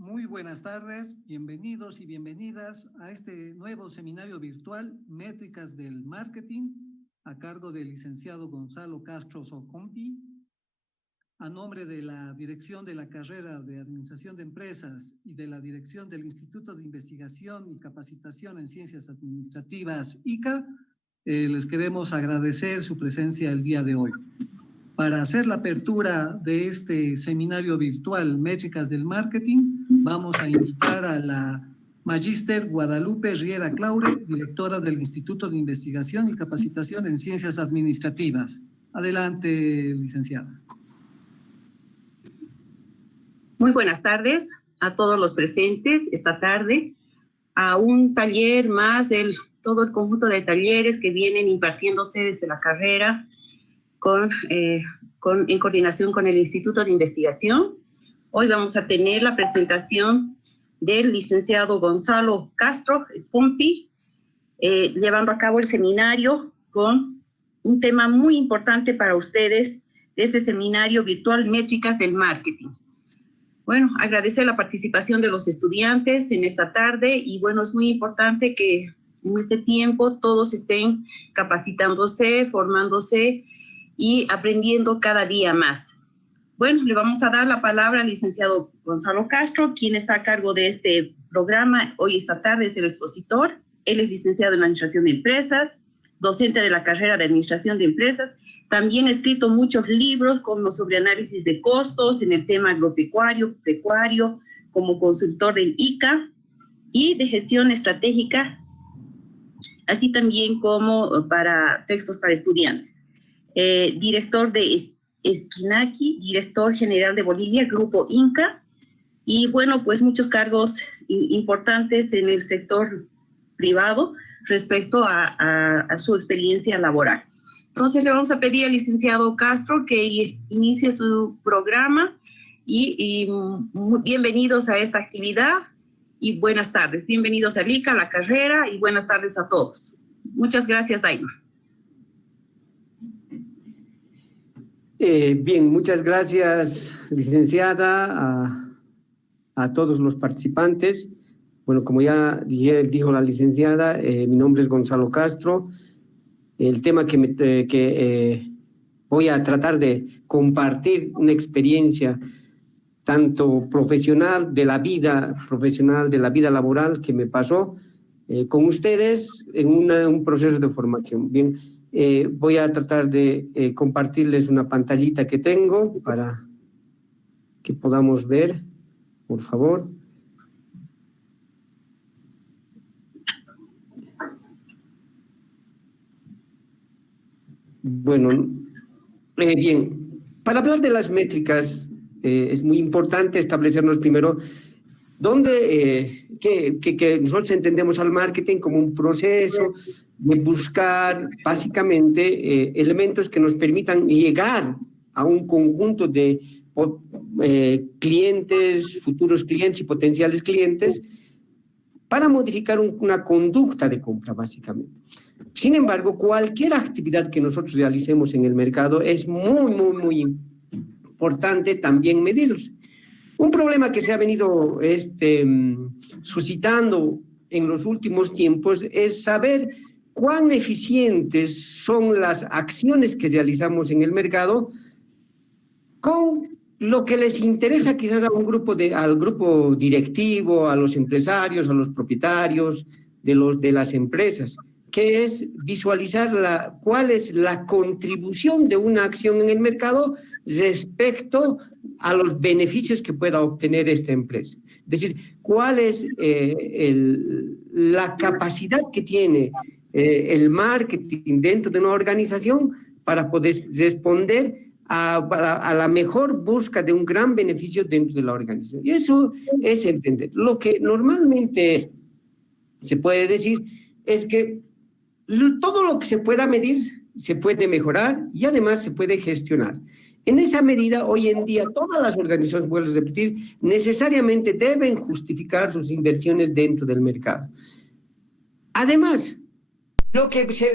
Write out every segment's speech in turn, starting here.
Muy buenas tardes, bienvenidos y bienvenidas a este nuevo seminario virtual Métricas del Marketing a cargo del licenciado Gonzalo Castro Socompi. A nombre de la Dirección de la Carrera de Administración de Empresas y de la Dirección del Instituto de Investigación y Capacitación en Ciencias Administrativas, ICA, les queremos agradecer su presencia el día de hoy. Para hacer la apertura de este seminario virtual Métricas del Marketing, vamos a invitar a la Magíster Guadalupe Riera Claure, directora del Instituto de Investigación y Capacitación en Ciencias Administrativas. Adelante, licenciada. Muy buenas tardes a todos los presentes esta tarde, a un taller más de todo el conjunto de talleres que vienen impartiéndose desde la carrera en coordinación con el Instituto de Investigación. Hoy vamos a tener la presentación del licenciado Gonzalo Castro Socompi, llevando a cabo el seminario con un tema muy importante para ustedes de este seminario virtual Métricas del Marketing. Bueno, agradecer la participación de los estudiantes en esta tarde y bueno, es muy importante que en este tiempo todos estén capacitándose, formándose y aprendiendo cada día más. Bueno, le vamos a dar la palabra al licenciado Gonzalo Castro, quien está a cargo de este programa. Hoy esta tarde es el expositor. Él es licenciado en Administración de Empresas, docente de la carrera de Administración de Empresas. También ha escrito muchos libros como sobre análisis de costos en el tema agropecuario, pecuario, como consultor del ICA y de gestión estratégica, así también como para textos para estudiantes. Director de Esquinaqui, director general de Bolivia, Grupo Inca, y bueno, pues muchos cargos importantes en el sector privado respecto a su experiencia laboral. Entonces le vamos a pedir al licenciado Castro que inicie su programa y bienvenidos a esta actividad y buenas tardes. Bienvenidos a LICA, a la carrera, y buenas tardes a todos. Muchas gracias, Daimar. Bien, muchas gracias, licenciada, a todos los participantes. Bueno, como ya dijo la licenciada, mi nombre es Gonzalo Castro. El tema que voy a tratar de compartir una experiencia tanto profesional, de la vida profesional, de la vida laboral que me pasó con ustedes en un proceso de formación. Bien. Voy a tratar de compartirles una pantallita que tengo para que podamos ver, por favor. Bueno, bien, para hablar de las métricas es muy importante establecernos primero que nosotros entendemos al marketing como un proceso de buscar básicamente elementos que nos permitan llegar a un conjunto de clientes, futuros clientes y potenciales clientes para modificar una conducta de compra, básicamente. Sin embargo, cualquier actividad que nosotros realicemos en el mercado es muy importante también medirlos. Un problema que se ha venido suscitando en los últimos tiempos es saber cuán eficientes son las acciones que realizamos en el mercado con lo que les interesa quizás a al grupo directivo, a los empresarios, a los propietarios de las empresas, que es visualizar cuál es la contribución de una acción en el mercado respecto a los beneficios que pueda obtener esta empresa. Es decir, cuál es la capacidad que tiene el marketing dentro de una organización para poder responder a la mejor búsqueda de un gran beneficio dentro de la organización. Y eso es entender. Lo que normalmente se puede decir es que todo lo que se pueda medir se puede mejorar y además se puede gestionar. En esa medida, hoy en día, todas las organizaciones, vuelvo a repetir, necesariamente deben justificar sus inversiones dentro del mercado. Además,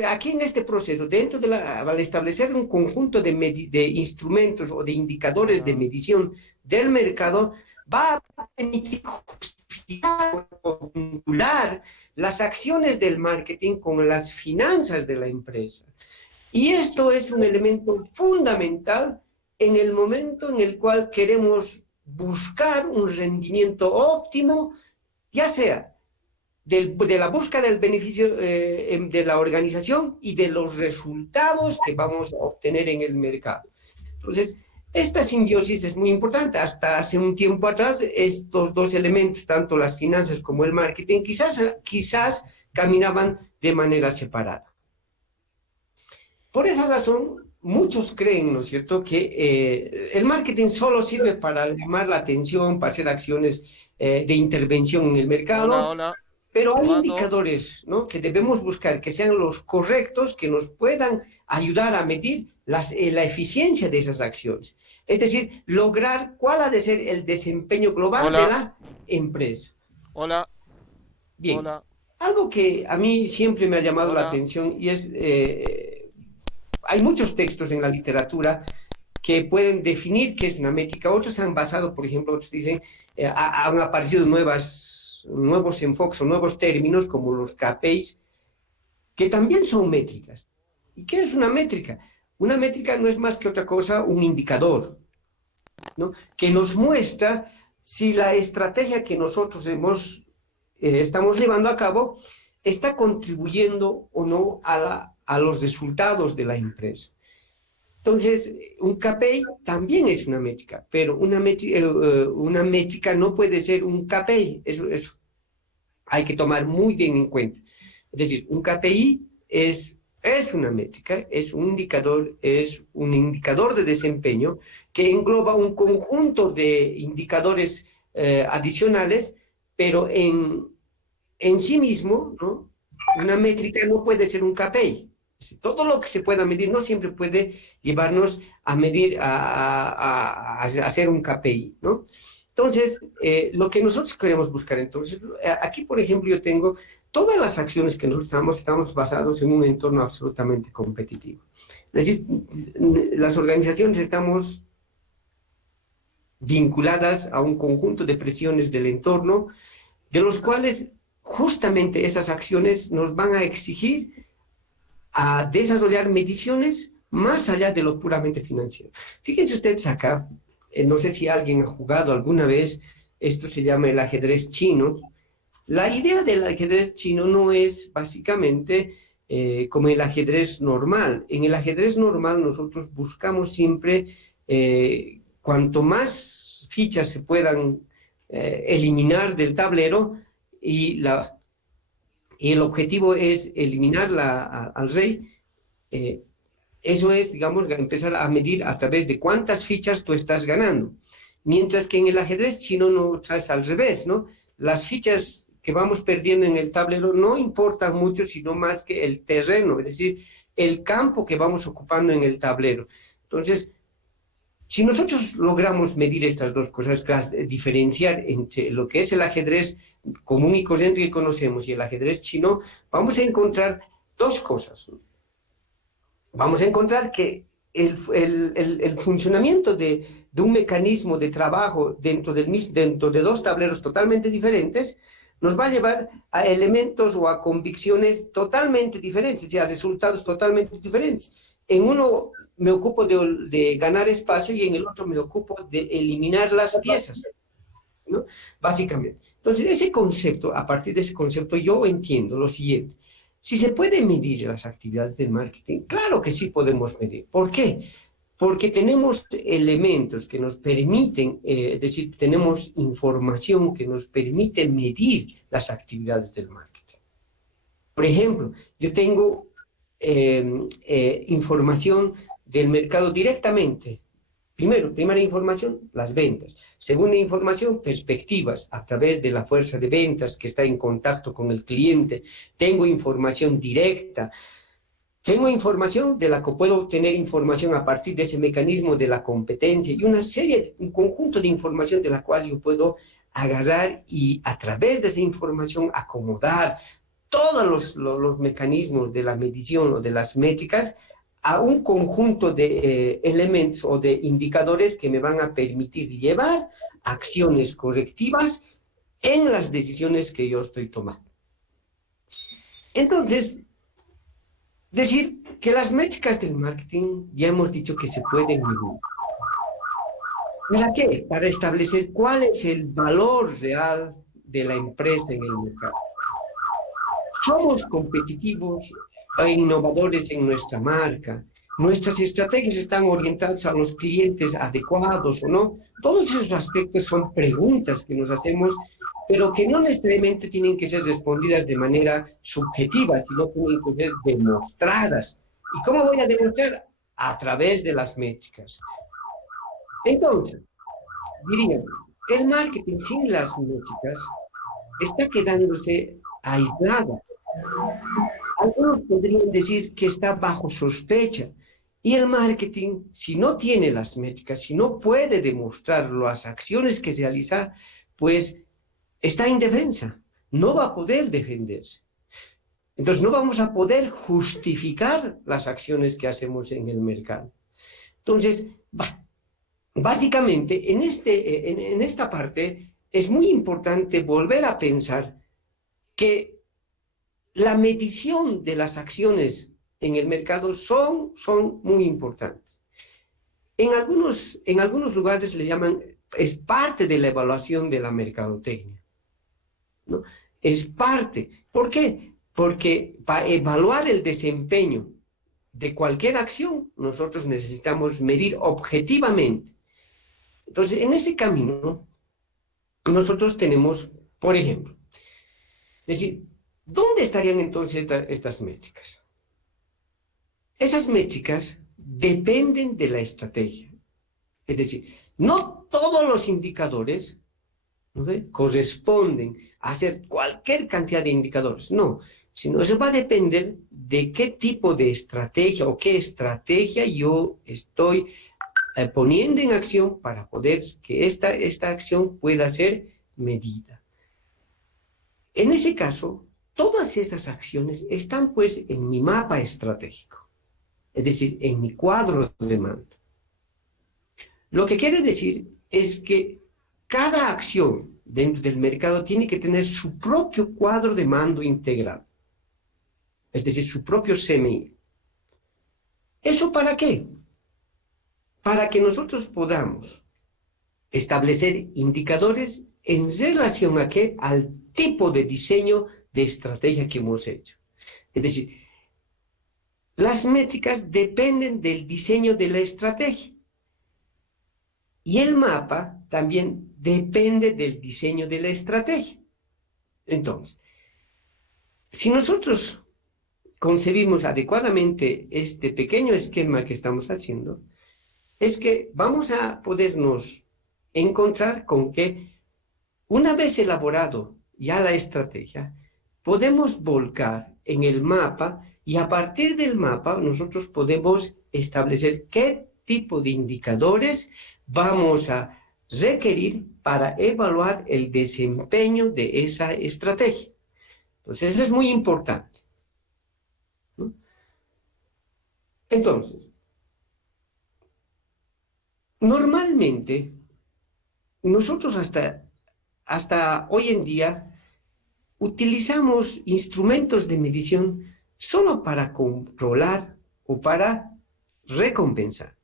aquí en este proceso, al establecer un conjunto de instrumentos o de indicadores de medición del mercado, va a permitir justificar o vincular las acciones del marketing con las finanzas de la empresa. Y esto es un elemento fundamental en el momento en el cual queremos buscar un rendimiento óptimo, ya sea de la búsqueda del beneficio de la organización y de los resultados que vamos a obtener en el mercado. Entonces, esta simbiosis es muy importante. Hasta hace un tiempo atrás, estos dos elementos, tanto las finanzas como el marketing, quizás caminaban de manera separada. Por esa razón, muchos creen, ¿no es cierto?, que el marketing solo sirve para llamar la atención, para hacer acciones de intervención en el mercado. Hola, hola. Pero hay Armando. indicadores, ¿no?, que debemos buscar, que sean los correctos, que nos puedan ayudar a medir la eficiencia de esas acciones. Es decir, lograr cuál ha de ser el desempeño global Hola. de la empresa. Hola. Bien. Hola. Algo que a mí siempre me ha llamado la Hola. atención y es, hay muchos textos en la literatura que pueden definir qué es una métrica. Otros han basado, por ejemplo, otros dicen, han aparecido nuevos enfoques o nuevos términos como los KPIs, que también son métricas. ¿Y qué es una métrica? Una métrica no es más que otra cosa, un indicador, ¿no?, que nos muestra si la estrategia que nosotros estamos llevando a cabo está contribuyendo o no a los resultados de la empresa. Entonces, un KPI también es una métrica, pero una métrica no puede ser un KPI. Eso hay que tomar muy bien en cuenta. Es decir, un KPI es una métrica, es un indicador de desempeño que engloba un conjunto de indicadores adicionales, pero en sí mismo, ¿no?, una métrica no puede ser un KPI. Todo lo que se pueda medir no siempre puede llevarnos a medir, a hacer un KPI, ¿no? Entonces, lo que nosotros queremos buscar, entonces, aquí, por ejemplo, yo tengo todas las acciones que nosotros estamos basados en un entorno absolutamente competitivo. Es decir, las organizaciones estamos vinculadas a un conjunto de presiones del entorno, de los cuales justamente esas acciones nos van a exigir a desarrollar mediciones más allá de lo puramente financiero. Fíjense ustedes acá, no sé si alguien ha jugado alguna vez, esto se llama el ajedrez chino. La idea del ajedrez chino no es básicamente como el ajedrez normal. En el ajedrez normal nosotros buscamos siempre cuanto más fichas se puedan eliminar del tablero, y el objetivo es eliminar al rey. Eso es, digamos, empezar a medir a través de cuántas fichas tú estás ganando. Mientras que en el ajedrez chino no es al revés, ¿no? Las fichas que vamos perdiendo en el tablero no importan mucho, sino más que el terreno, es decir, el campo que vamos ocupando en el tablero. Entonces, si nosotros logramos medir estas dos cosas, diferenciar entre lo que es el ajedrez común y corriente que conocemos y el ajedrez chino, vamos a encontrar dos cosas. Vamos a encontrar que el funcionamiento de un mecanismo de trabajo dentro de dos tableros totalmente diferentes nos va a llevar a elementos o a convicciones totalmente diferentes y a resultados totalmente diferentes. En uno me ocupo de ganar espacio y en el otro me ocupo de eliminar las piezas, ¿no?, básicamente. Entonces, ese concepto, a partir de ese concepto, yo entiendo lo siguiente. Si se puede medir las actividades del marketing, claro que sí podemos medir. ¿Por qué? Porque tenemos elementos que nos permiten, es decir, tenemos información que nos permite medir las actividades del marketing. Por ejemplo, yo tengo información del mercado directamente. Primera información, las ventas. Segunda información, perspectivas, a través de la fuerza de ventas que está en contacto con el cliente. Tengo información directa. Tengo información de la que puedo obtener información a partir de ese mecanismo de la competencia y un conjunto de información de la cual yo puedo agarrar y a través de esa información acomodar todos los mecanismos de la medición o de las métricas a un conjunto de elementos o de indicadores que me van a permitir llevar acciones correctivas en las decisiones que yo estoy tomando. Entonces, decir que las métricas del marketing ya hemos dicho que se pueden medir. ¿Para qué? Para establecer cuál es el valor real de la empresa en el mercado. ¿Somos competitivos e innovadores en nuestra marca? ¿Nuestras estrategias están orientadas a los clientes adecuados o no? Todos esos aspectos son preguntas que nos hacemos, pero que no necesariamente tienen que ser respondidas de manera subjetiva, sino tienen que ser demostradas. ¿Y cómo voy a demostrar? A través de las métricas. Entonces, diría, el marketing sin las métricas está quedándose aislado. Algunos podrían decir que está bajo sospecha. Y el marketing, si no tiene las métricas, si no puede demostrar las acciones que se realiza, pues está indefensa. No va a poder defenderse. Entonces no vamos a poder justificar las acciones que hacemos en el mercado. Entonces, básicamente, en esta parte es muy importante volver a pensar que la medición de las acciones en el mercado son muy importantes. En algunos lugares le llaman, es parte de la evaluación de la mercadotecnia, ¿no? Es parte. ¿Por qué? Porque para evaluar el desempeño de cualquier acción, nosotros necesitamos medir objetivamente. Entonces, en ese camino, nosotros tenemos, por ejemplo, es decir, ¿dónde estarían entonces estas métricas? Esas métricas dependen de la estrategia. Es decir, no todos los indicadores, ¿no ve?, corresponden a hacer cualquier cantidad de indicadores. No, sino eso va a depender de qué tipo de estrategia o qué estrategia yo estoy poniendo en acción para poder que esta acción pueda ser medida. En ese caso, todas esas acciones están pues en mi mapa estratégico, es decir, en mi cuadro de mando. Lo que quiere decir es que cada acción dentro del mercado tiene que tener su propio cuadro de mando integrado, es decir, su propio CMI. ¿Eso para qué? Para que nosotros podamos establecer indicadores en relación a qué, al tipo de diseño de estrategia que hemos hecho. Es decir, las métricas dependen del diseño de la estrategia. Y el mapa también depende del diseño de la estrategia. Entonces, si nosotros concebimos adecuadamente este pequeño esquema que estamos haciendo, es que vamos a podernos encontrar con que una vez elaborado ya la estrategia, podemos volcar en el mapa y a partir del mapa nosotros podemos establecer qué tipo de indicadores vamos a requerir para evaluar el desempeño de esa estrategia. Entonces, eso es muy importante, ¿no? Entonces, normalmente, nosotros hasta hoy en día utilizamos instrumentos de medición solo para controlar o para recompensar.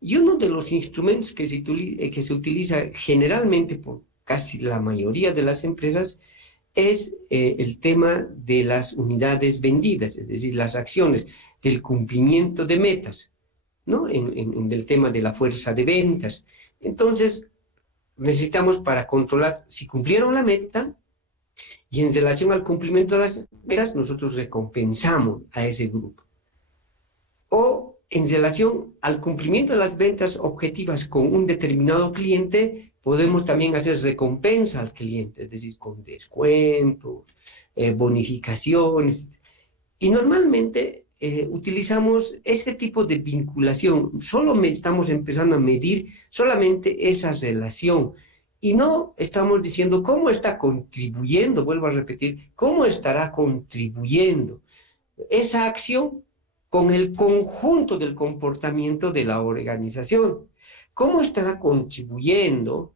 Y uno de los instrumentos que se utiliza generalmente por casi la mayoría de las empresas es el tema de las unidades vendidas, es decir, las acciones del cumplimiento de metas, ¿no? En el tema de la fuerza de ventas. Entonces, necesitamos para controlar si cumplieron la meta y en relación al cumplimiento de las metas, nosotros recompensamos a ese grupo. O en relación al cumplimiento de las ventas objetivas con un determinado cliente, podemos también hacer recompensa al cliente, es decir, con descuentos, bonificaciones. Y normalmente utilizamos este tipo de vinculación. Solo estamos empezando a medir solamente esa relación. Y no estamos diciendo cómo está contribuyendo, vuelvo a repetir, cómo estará contribuyendo esa acción con el conjunto del comportamiento de la organización. ¿Cómo estará contribuyendo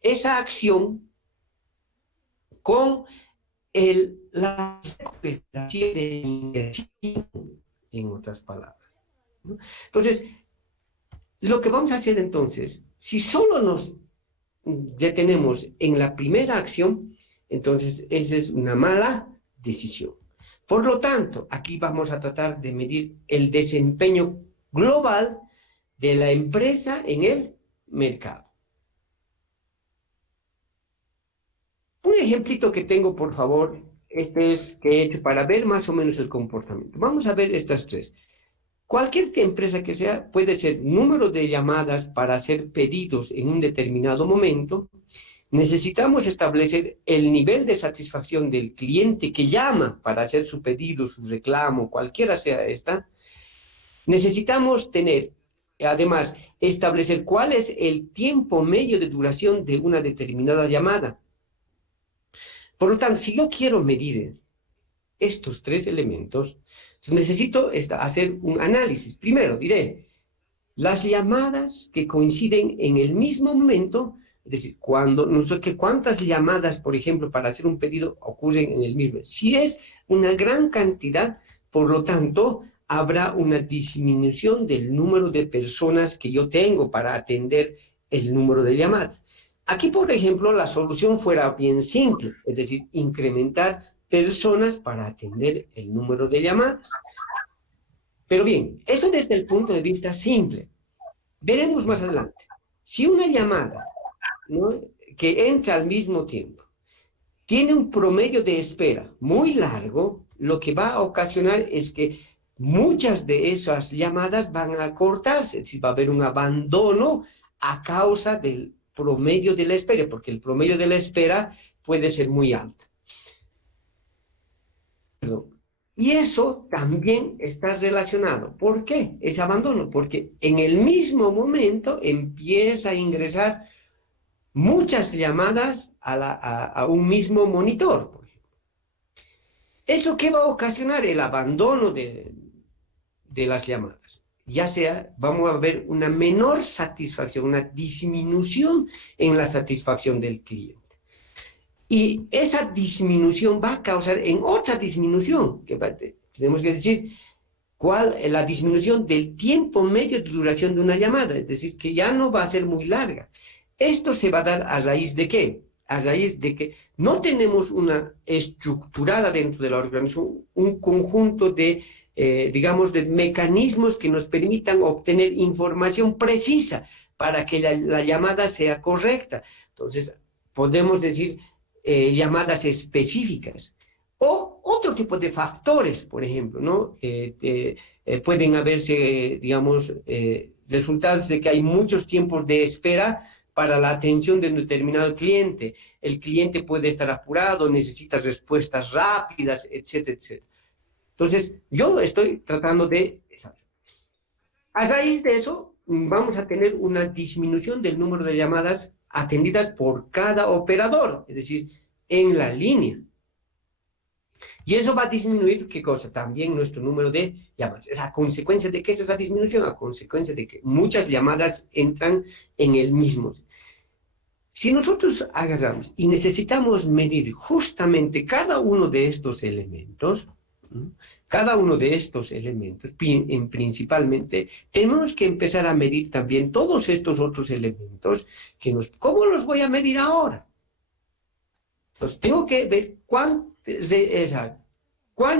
esa acción con la recuperación de inversión, en otras palabras, ¿no? Entonces, lo que vamos a hacer entonces, si solo nos detenemos en la primera acción, entonces esa es una mala decisión. Por lo tanto, aquí vamos a tratar de medir el desempeño global de la empresa en el mercado. Un ejemplito que tengo, por favor, este es que he hecho para ver más o menos el comportamiento. Vamos a ver estas tres. Cualquier empresa que sea, puede ser número de llamadas para hacer pedidos en un determinado momento. Necesitamos establecer el nivel de satisfacción del cliente que llama para hacer su pedido, su reclamo, cualquiera sea esta. Necesitamos tener, además, establecer cuál es el tiempo medio de duración de una determinada llamada. Por lo tanto, si yo quiero medir estos tres elementos, necesito hacer un análisis. Primero, diré, las llamadas que coinciden en el mismo momento, es decir, cuántas llamadas, por ejemplo, para hacer un pedido ocurren en el mismo. Si es una gran cantidad, por lo tanto, habrá una disminución del número de personas que yo tengo para atender el número de llamadas. Aquí, por ejemplo, la solución fuera bien simple, es decir, incrementar personas para atender el número de llamadas. Pero bien, eso desde el punto de vista simple. Veremos más adelante. Si una llamada, ¿no?, que entra al mismo tiempo tiene un promedio de espera muy largo, lo que va a ocasionar es que muchas de esas llamadas van a cortarse, es decir, va a haber un abandono a causa del promedio de la espera, porque el promedio de la espera puede ser muy alto. Y eso también está relacionado. ¿Por qué ese abandono? Porque en el mismo momento empieza a ingresar muchas llamadas a un mismo monitor, por ejemplo. ¿Eso qué va a ocasionar? El abandono de las llamadas. Ya sea, vamos a ver una menor satisfacción, una disminución en la satisfacción del cliente. Y esa disminución va a causar en otra disminución, que tenemos que decir, la disminución del tiempo medio de duración de una llamada, es decir, que ya no va a ser muy larga. Esto se va a dar a raíz de ¿qué? A raíz de que no tenemos una estructurada dentro de la organización, un conjunto de, digamos, de mecanismos que nos permitan obtener información precisa para que la llamada sea correcta. Entonces, podemos decir llamadas específicas. O otro tipo de factores, por ejemplo, ¿no? Pueden haberse, digamos, resultados de que hay muchos tiempos de espera para la atención de un determinado cliente. El cliente puede estar apurado, necesita respuestas rápidas, etcétera, etcétera. Entonces, yo estoy tratando de... A raíz de eso, vamos a tener una disminución del número de llamadas atendidas por cada operador, es decir, en la línea. Y eso va a disminuir, ¿qué cosa? También nuestro número de llamadas. ¿A consecuencia de qué es esa disminución? A consecuencia de que muchas llamadas entran en el mismo. Si nosotros agarramos y necesitamos medir justamente cada uno de estos elementos, principalmente, tenemos que empezar a medir también todos estos otros elementos. ¿Cómo los voy a medir ahora? Entonces, tengo que ver cuán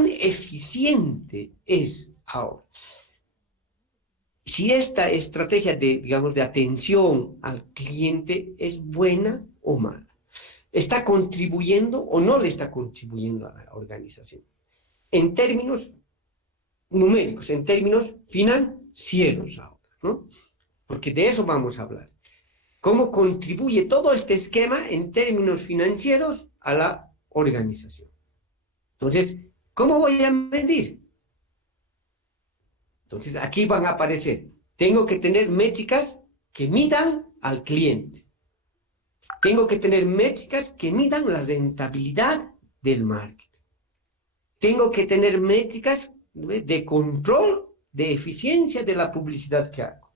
eficiente es ahora. Si esta estrategia digamos, de atención al cliente es buena o mala. ¿Está contribuyendo o no le está contribuyendo a la organización? En términos numéricos, en términos financieros ahora, ¿no? Porque de eso vamos a hablar. ¿Cómo contribuye todo este esquema en términos financieros a la organización? Entonces, ¿cómo voy a medir? Entonces, aquí van a aparecer. Tengo que tener métricas que midan al cliente. Tengo que tener métricas que midan la rentabilidad del marketing. Tengo que tener métricas de control, de eficiencia de la publicidad que hago.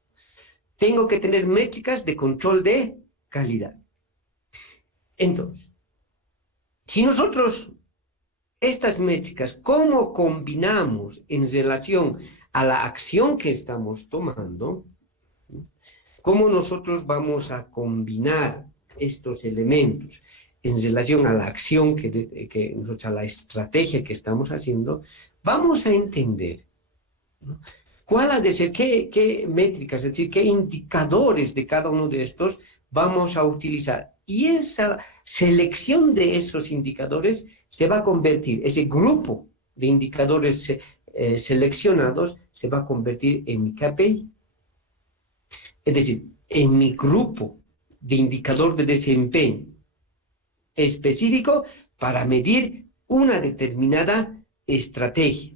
Tengo que tener métricas de control de calidad. Entonces, si nosotros estas métricas, ¿cómo combinamos en relación a la acción que estamos tomando? ¿Cómo nosotros vamos a combinar estos elementos en relación a la acción a la estrategia que estamos haciendo? Vamos a entender, ¿no?, cuál ha de ser, qué métricas, es decir, qué indicadores de cada uno de estos vamos a utilizar. Y esa selección de esos indicadores se va a convertir, ese grupo de indicadores seleccionados se va a convertir en mi KPI. Es decir, en mi grupo de indicador de desempeño específico para medir una determinada estrategia.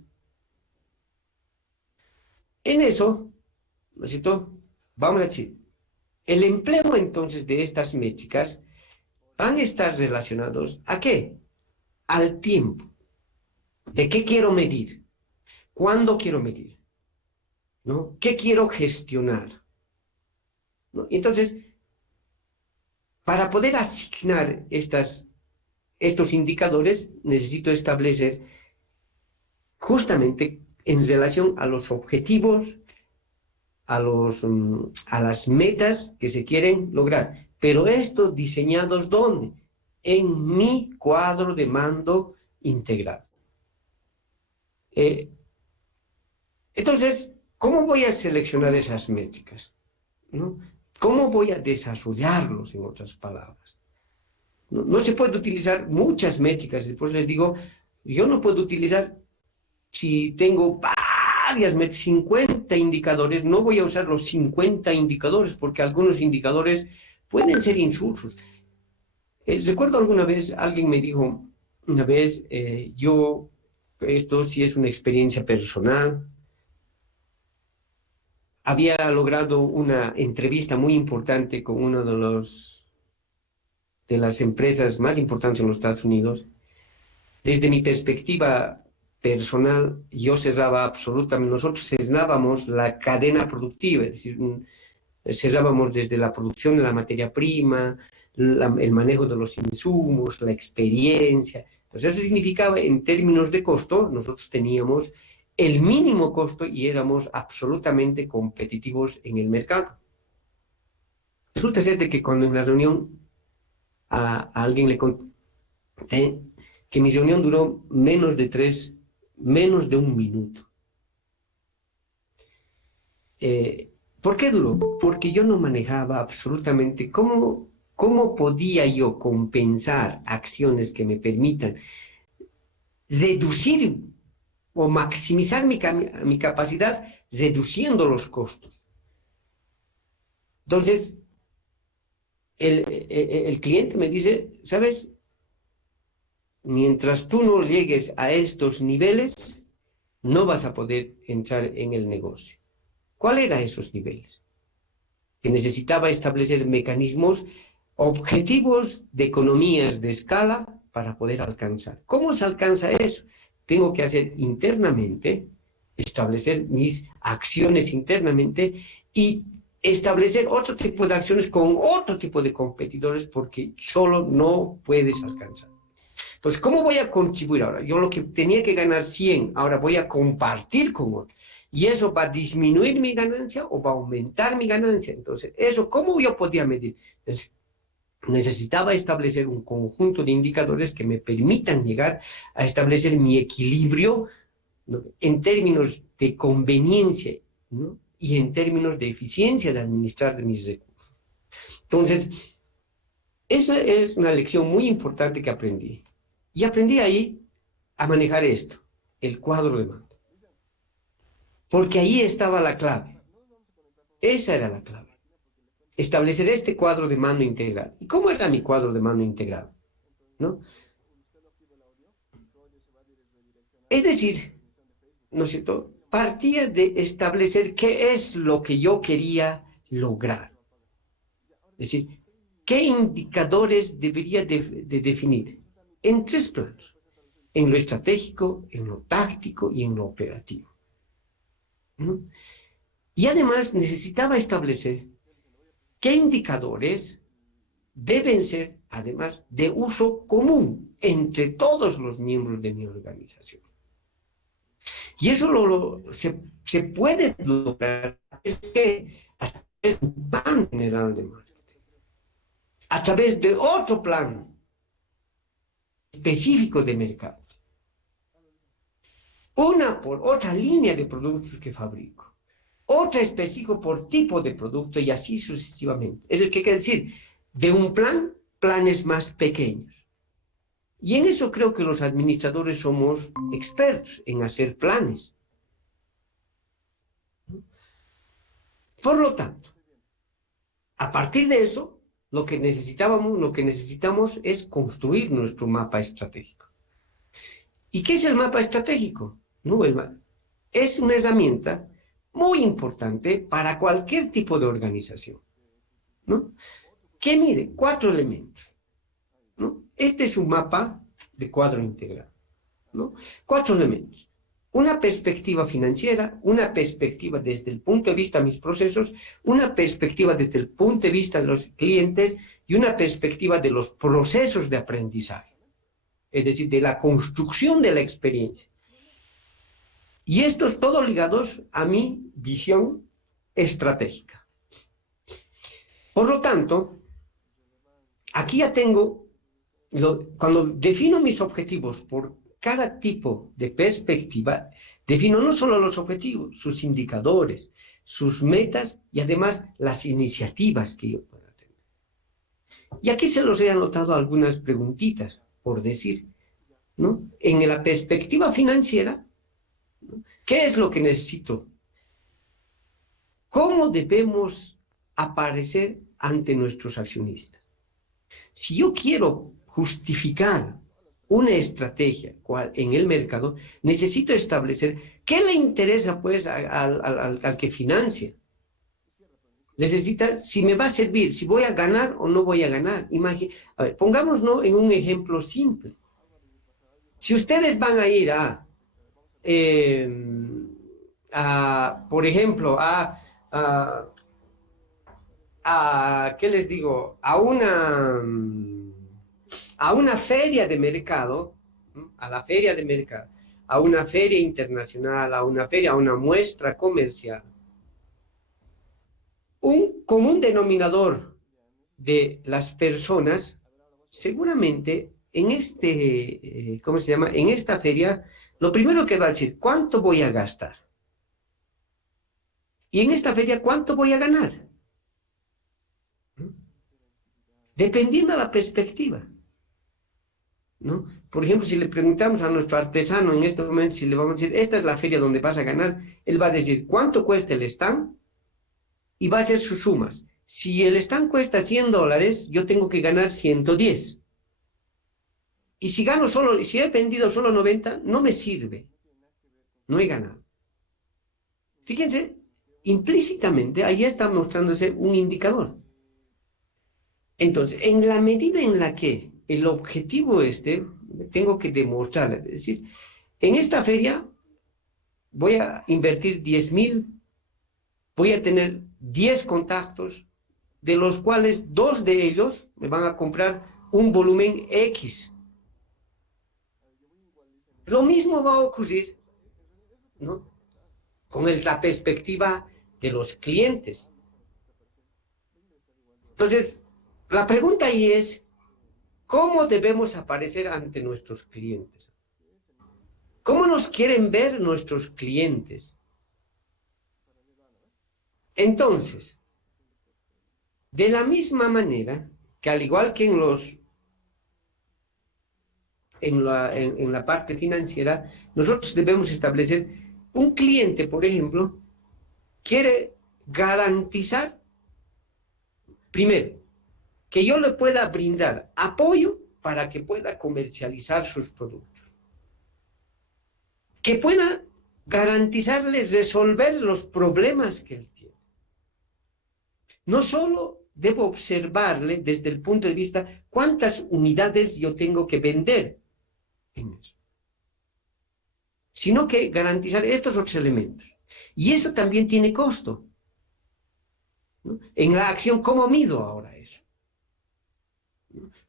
En eso, ¿no es cierto?, vamos a decir, el empleo entonces de estas métricas van a estar relacionados ¿a qué? Al tiempo. ¿De qué quiero medir? ¿Cuándo quiero medir? ¿No? ¿Qué quiero gestionar? ¿No? Entonces, para poder asignar estos indicadores, necesito establecer justamente en relación a los objetivos, a las metas que se quieren lograr. Pero estos diseñados, ¿dónde? En mi cuadro de mando integral. Entonces, ¿cómo voy a seleccionar esas métricas? ¿No? ¿Cómo voy a desarrollarlos, en otras palabras? No se puede utilizar muchas métricas. Después les digo, yo no puedo utilizar, si tengo varias métricas, 50 indicadores, no voy a usar los 50 indicadores, porque algunos indicadores pueden ser insulsos. Recuerdo alguna vez, alguien me dijo, una vez, esto sí es una experiencia personal, había logrado una entrevista muy importante con una de las empresas más importantes en los Estados Unidos. Desde mi perspectiva personal, yo cerraba absolutamente, nosotros cerrábamos la cadena productiva, es decir, cerrábamos desde la producción de la materia prima, el manejo de los insumos, la experiencia. Entonces eso significaba, en términos de costo, nosotros teníamos el mínimo costo y éramos absolutamente competitivos en el mercado. Resulta ser de que cuando en la reunión a alguien le conté que mi reunión duró menos de un minuto. ¿Por qué duró? Porque yo no manejaba absolutamente cómo podía yo compensar acciones que me permitan reducir o maximizar mi capacidad reduciendo los costos. Entonces, el cliente me dice, ¿sabes? Mientras tú no llegues a estos niveles, no vas a poder entrar en el negocio. ¿Cuáles eran esos niveles? Que necesitaba establecer mecanismos objetivos de economías de escala para poder alcanzar. ¿Cómo se alcanza eso? Tengo que hacer internamente, establecer mis acciones internamente y establecer otro tipo de acciones con otro tipo de competidores, porque solo no puedes alcanzar. Entonces, ¿cómo voy a contribuir ahora? Yo lo que tenía que ganar 100, ahora voy a compartir con otro. ¿Y eso va a disminuir mi ganancia o va a aumentar mi ganancia? Entonces, ¿eso cómo yo podía medir? Entonces, necesitaba establecer un conjunto de indicadores que me permitan llegar a establecer mi equilibrio, ¿no?, en términos de conveniencia, ¿no?, y en términos de eficiencia de administrar de mis recursos. Entonces, esa es una lección muy importante que aprendí. Y aprendí ahí a manejar esto, el cuadro de mando. Porque ahí estaba la clave. Esa era la clave. Establecer este cuadro de mando integral. ¿Y cómo era mi cuadro de mando integral? ¿No? Es decir, ¿no es cierto?, partía de establecer qué es lo que yo quería lograr. Es decir, ¿qué indicadores debería de definir? En 3 planos. En lo estratégico, en lo táctico y en lo operativo. ¿No? Y además necesitaba establecer qué indicadores deben ser, además, de uso común entre todos los miembros de mi organización. Y eso se puede lograr a través de un plan general de marketing, a través de otro plan específico de mercado, una por otra línea de productos que fabrico, otra específica por tipo de producto y así sucesivamente. Es lo que quiere decir, de un plan, planes más pequeños. Y en eso creo que los administradores somos expertos en hacer planes. Por lo tanto, a partir de eso, lo que necesitamos es construir nuestro mapa estratégico. ¿Y qué es el mapa estratégico? No, es una herramienta muy importante para cualquier tipo de organización, ¿no? Que mide 4 elementos, ¿no? Este es un mapa de cuadro integral, ¿no? 4 elementos. Una perspectiva financiera, una perspectiva desde el punto de vista de mis procesos, una perspectiva desde el punto de vista de los clientes y una perspectiva de los procesos de aprendizaje, es decir, de la construcción de la experiencia. Y estos todos ligados a mi visión estratégica. Por lo tanto, aquí ya tengo, cuando defino mis objetivos por cada tipo de perspectiva, defino no solo los objetivos, sus indicadores, sus metas y además las iniciativas que yo pueda tener. Y aquí se los he anotado algunas preguntitas, por decir, ¿no? En la perspectiva financiera, ¿no? ¿Qué es lo que necesito? ¿Cómo debemos aparecer ante nuestros accionistas? Si yo quiero justificar una estrategia en el mercado, necesito establecer qué le interesa pues al que financia. Necesita, si me va a servir, si voy a ganar o no voy a ganar. A ver, pongámonos en un ejemplo simple. Si ustedes van a ir por ejemplo, ¿qué les digo? A una feria de mercado, a la feria de mercado, a una feria internacional, a una muestra comercial. Un común denominador de las personas, seguramente en en esta feria, lo primero que va a decir, ¿cuánto voy a gastar? Y en esta feria, ¿cuánto voy a ganar? Dependiendo de la perspectiva, ¿no? Por ejemplo, si le preguntamos a nuestro artesano en este momento, si le vamos a decir, esta es la feria donde vas a ganar, él va a decir, ¿cuánto cuesta el stand? Y va a hacer sus sumas. Si el stand cuesta $100, yo tengo que ganar 110. Y si he vendido solo 90, no me sirve. No he ganado. Fíjense, implícitamente, ahí está mostrándose un indicador. Entonces, en la medida en la que el objetivo tengo que demostrar, es decir, en esta feria voy a invertir 10,000, voy a tener 10 contactos, de los cuales 2 de ellos me van a comprar un volumen X. Lo mismo va a ocurrir, ¿no? Con la perspectiva de los clientes. Entonces, la pregunta ahí es, ¿cómo debemos aparecer ante nuestros clientes? ¿Cómo nos quieren ver nuestros clientes? Entonces, de la manera que al igual que en la parte financiera, nosotros debemos establecer, un cliente, por ejemplo, quiere garantizar, primero, que yo le pueda brindar apoyo para que pueda comercializar sus productos. Que pueda garantizarles resolver los problemas que él tiene. No solo debo observarle desde el punto de vista cuántas unidades yo tengo que vender en eso, sino que garantizar estos otros elementos. Y eso también tiene costo, ¿no? En la acción, ¿cómo mido ahora eso?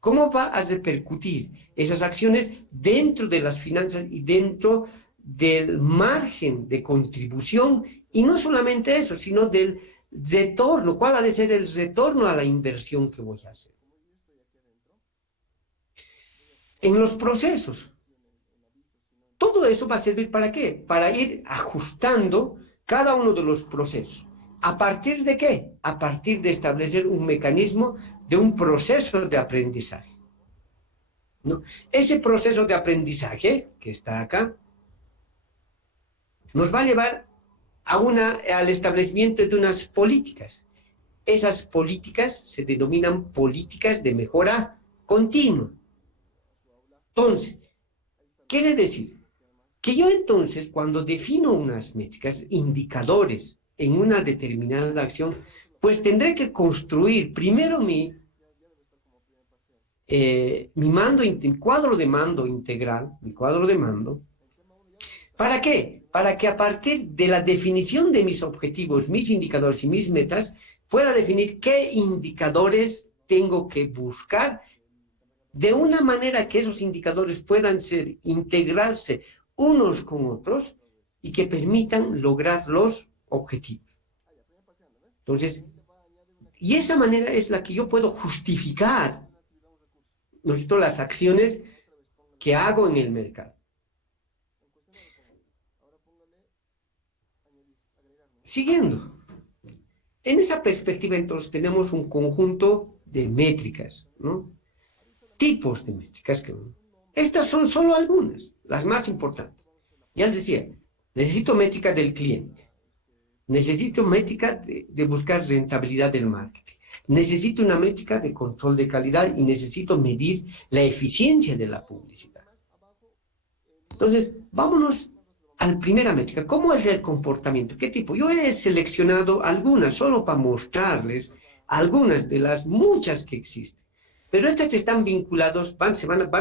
¿Cómo va a repercutir esas acciones dentro de las finanzas y dentro del margen de contribución? Y no solamente eso, sino del retorno. ¿Cuál ha de ser el retorno a la inversión que voy a hacer? En los procesos. Todo eso va a servir ¿para qué? Para ir ajustando cada uno de los procesos. ¿A partir de qué? A partir de establecer un mecanismo de un proceso de aprendizaje, ¿no? Ese proceso de aprendizaje, que está acá, nos va a llevar al establecimiento de unas políticas. Esas políticas se denominan políticas de mejora continua. Entonces, quiere decir que yo entonces, cuando defino unas métricas, indicadores en una determinada acción, pues tendré que construir primero mi cuadro de mando integral, mi cuadro de mando. ¿Para qué? Para que a partir de la definición de mis objetivos, mis indicadores y mis metas, pueda definir qué indicadores tengo que buscar de una manera que esos indicadores puedan integrarse unos con otros y que permitan lograr los objetivos. Entonces, y esa manera es la que yo puedo justificar, ¿no es cierto?, las acciones que hago en el mercado. Siguiendo, en esa perspectiva entonces tenemos un conjunto de métricas, ¿no? Tipos de métricas. Estas son solo algunas, las más importantes. Ya les decía, necesito métrica del cliente, necesito métrica de buscar rentabilidad del marketing, necesito una métrica de control de calidad y necesito medir la eficiencia de la publicidad. Entonces, vámonos a la primera métrica. ¿Cómo es el comportamiento? ¿Qué tipo? Yo he seleccionado algunas solo para mostrarles algunas de las muchas que existen. Pero estas están vinculadas, van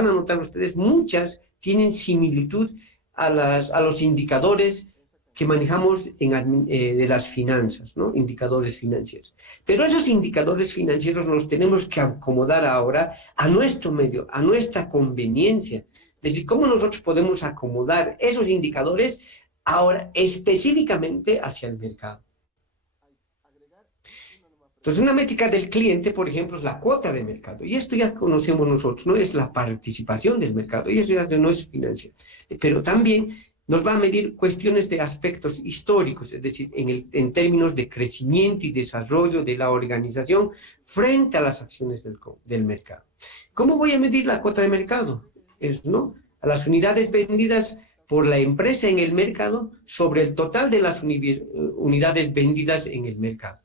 a notar ustedes, muchas tienen similitud a los indicadores que manejamos de las finanzas, ¿no? Indicadores financieros. Pero esos indicadores financieros los tenemos que acomodar ahora a nuestro medio, a nuestra conveniencia. Es decir, cómo nosotros podemos acomodar esos indicadores ahora específicamente hacia el mercado. Entonces, una métrica del cliente, por ejemplo, es la cuota de mercado. Y esto ya conocemos nosotros, ¿no? Es la participación del mercado. Y eso ya no es financiero. Pero también nos va a medir cuestiones de aspectos históricos, es decir, en términos de crecimiento y desarrollo de la organización frente a las acciones del mercado. ¿Cómo voy a medir la cuota de mercado? ¿No? A las unidades vendidas por la empresa en el mercado sobre el total de las unidades vendidas en el mercado.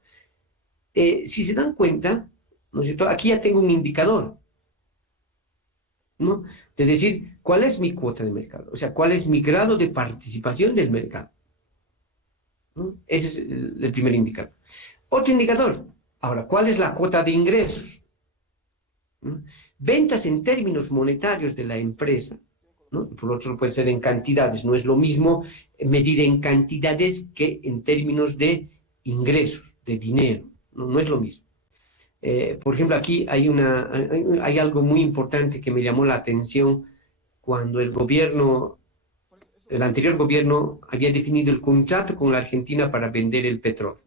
Si se dan cuenta, ¿no es cierto?, aquí ya tengo un indicador, ¿no?, de decir cuál es mi cuota de mercado, o sea, cuál es mi grado de participación del mercado, ¿no? Ese es el primer indicador. Otro indicador, ahora, ¿cuál es la cuota de ingresos? ¿No? Ventas en términos monetarios de la empresa, ¿no? Por otro puede ser en cantidades, no es lo mismo medir en cantidades que en términos de ingresos, de dinero. No es lo mismo. Por ejemplo, aquí hay algo muy importante que me llamó la atención cuando el anterior gobierno había definido el contrato con la Argentina para vender el petróleo,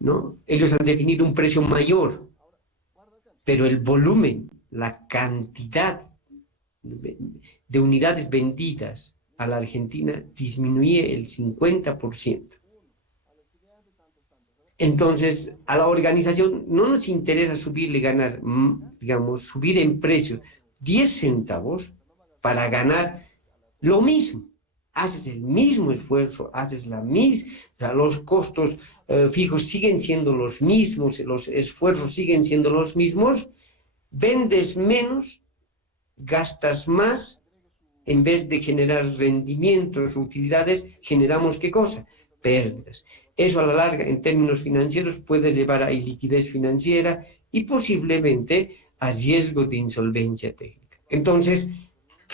¿no? Ellos han definido un precio mayor, pero el volumen, la cantidad de unidades vendidas a la Argentina disminuye el 50%. Entonces, a la organización no nos interesa subirle, ganar, digamos, subir en precio 10 centavos para ganar lo mismo. Haces el mismo esfuerzo, haces los costos fijos siguen siendo los mismos, los esfuerzos siguen siendo los mismos, vendes menos, gastas más, en vez de generar rendimientos, utilidades, generamos ¿qué cosa? Pérdidas. Eso a la larga, en términos financieros, puede llevar a iliquidez financiera y posiblemente a riesgo de insolvencia técnica. Entonces,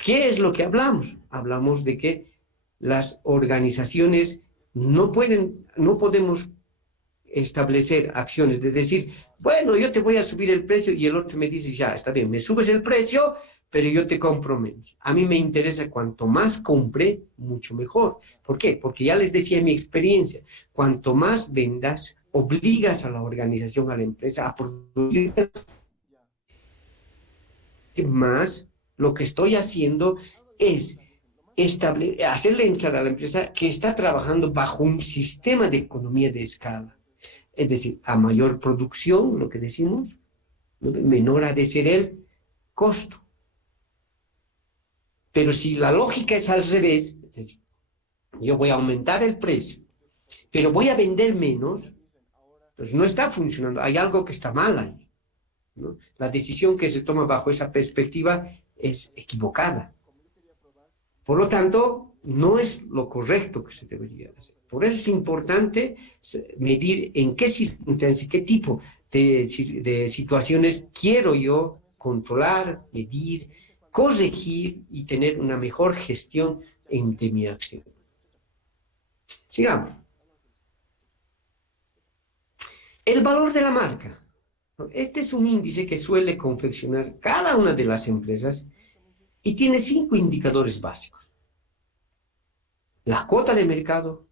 ¿qué es lo que hablamos? Hablamos de que las organizaciones no podemos establecer acciones, de decir, bueno, yo te voy a subir el precio y el otro me dice, ya, está bien, me subes el precio, pero yo te compro menos. A mí me interesa cuanto más compre, mucho mejor. ¿Por qué? Porque ya les decía en mi experiencia, cuanto más vendas, obligas a la organización, a la empresa a producir más. Lo que estoy haciendo es hacerle entrar a la empresa que está trabajando bajo un sistema de economía de escala. Es decir, a mayor producción, lo que decimos, menor ha de ser el costo. Pero si la lógica es al revés, es decir, yo voy a aumentar el precio, pero voy a vender menos, pues no está funcionando, hay algo que está mal ahí, ¿no? La decisión que se toma bajo esa perspectiva es equivocada. Por lo tanto, no es lo correcto que se debería hacer. Por eso es importante medir en qué circunstancias, qué tipo de situaciones quiero yo controlar, medir, corregir y tener una mejor gestión de mi acción. Sigamos. El valor de la marca. Este es un índice que suele confeccionar cada una de las empresas y tiene 5 indicadores básicos. La cuota de mercado,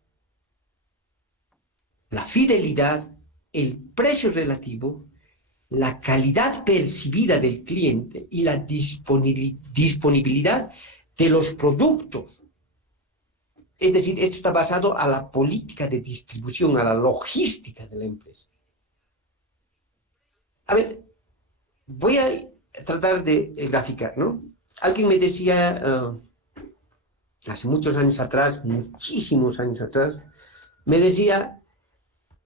la fidelidad, el precio relativo, la calidad percibida del cliente y la disponibilidad de los productos. Es decir, esto está basado a la política de distribución, a la logística de la empresa. A ver, voy a tratar de graficar, ¿no? Alguien me decía hace muchos años atrás, muchísimos años atrás, me decía,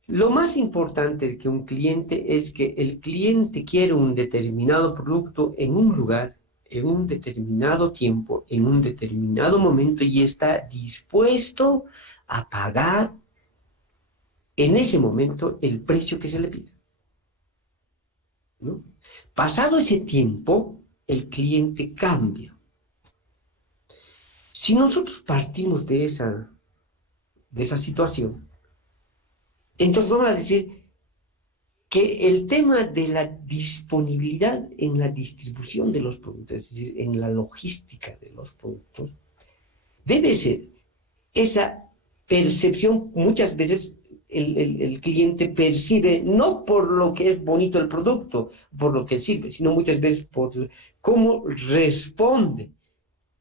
lo más importante de que un cliente es que el cliente quiere un determinado producto en un lugar, en un determinado tiempo, en un determinado momento y está dispuesto a pagar en ese momento el precio que se le pide, ¿no? Pasado ese tiempo, el cliente cambia. Si nosotros partimos de esa situación, entonces vamos a decir que el tema de la disponibilidad en la distribución de los productos, es decir, en la logística de los productos, debe ser esa percepción. Muchas veces el cliente percibe no por lo que es bonito el producto, por lo que sirve, sino muchas veces por cómo responde,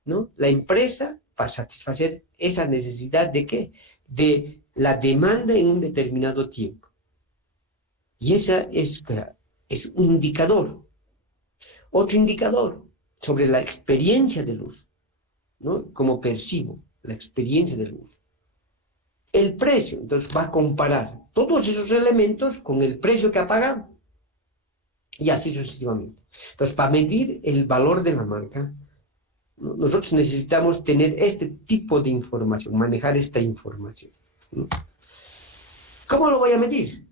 ¿no? La empresa para satisfacer esa necesidad de ¿qué? De la demanda en un determinado tiempo. Y esa es un indicador. Otro indicador sobre la experiencia del uso, ¿no? Cómo percibo la experiencia del uso. El precio, entonces va a comparar todos esos elementos con el precio que ha pagado. Y así sucesivamente. Entonces, para medir el valor de la marca, nosotros necesitamos tener este tipo de información, manejar esta información, ¿no? ¿Cómo lo voy a medir?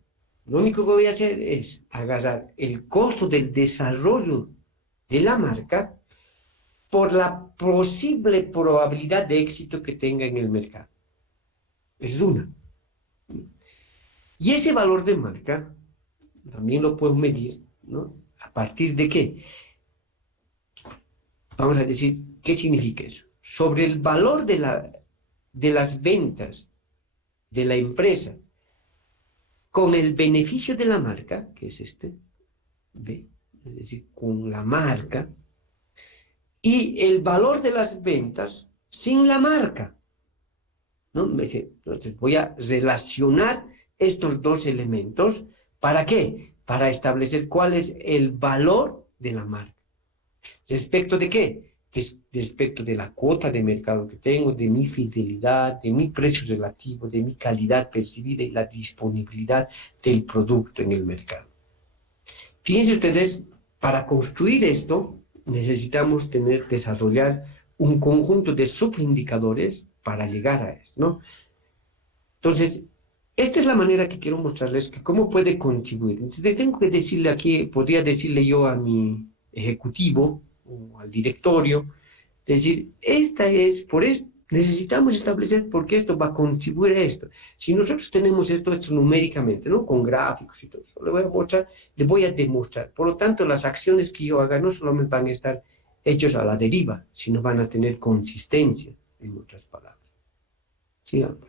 Lo único que voy a hacer es agarrar el costo del desarrollo de la marca por la posible probabilidad de éxito que tenga en el mercado. Esa es una. Y ese valor de marca también lo puedo medir, ¿no? ¿A partir de qué? Vamos a decir, ¿qué significa eso? Sobre el valor de las ventas de la empresa con el beneficio de la marca, que es este, ¿ve? Es decir, con la marca, y el valor de las ventas sin la marca, ¿no? Entonces voy a relacionar estos dos elementos. ¿Para qué? Para establecer cuál es el valor de la marca. ¿Respecto de qué? Respecto de la cuota de mercado que tengo, de mi fidelidad, de mi precio relativo, de mi calidad percibida y la disponibilidad del producto en el mercado. Fíjense ustedes, para construir esto necesitamos desarrollar un conjunto de subindicadores para llegar a eso, ¿no? Entonces, esta es la manera que quiero mostrarles que cómo puede contribuir. Entonces, tengo que decirle aquí, podría decirle yo a mi ejecutivo o al directorio, decir, Necesitamos establecer por qué esto va a contribuir a esto. Si nosotros tenemos esto hecho numéricamente, ¿no? Con gráficos y todo eso, le voy a mostrar, le voy a demostrar. Por lo tanto, las acciones que yo haga no solamente van a estar hechos a la deriva, sino van a tener consistencia, en otras palabras. Sigamos.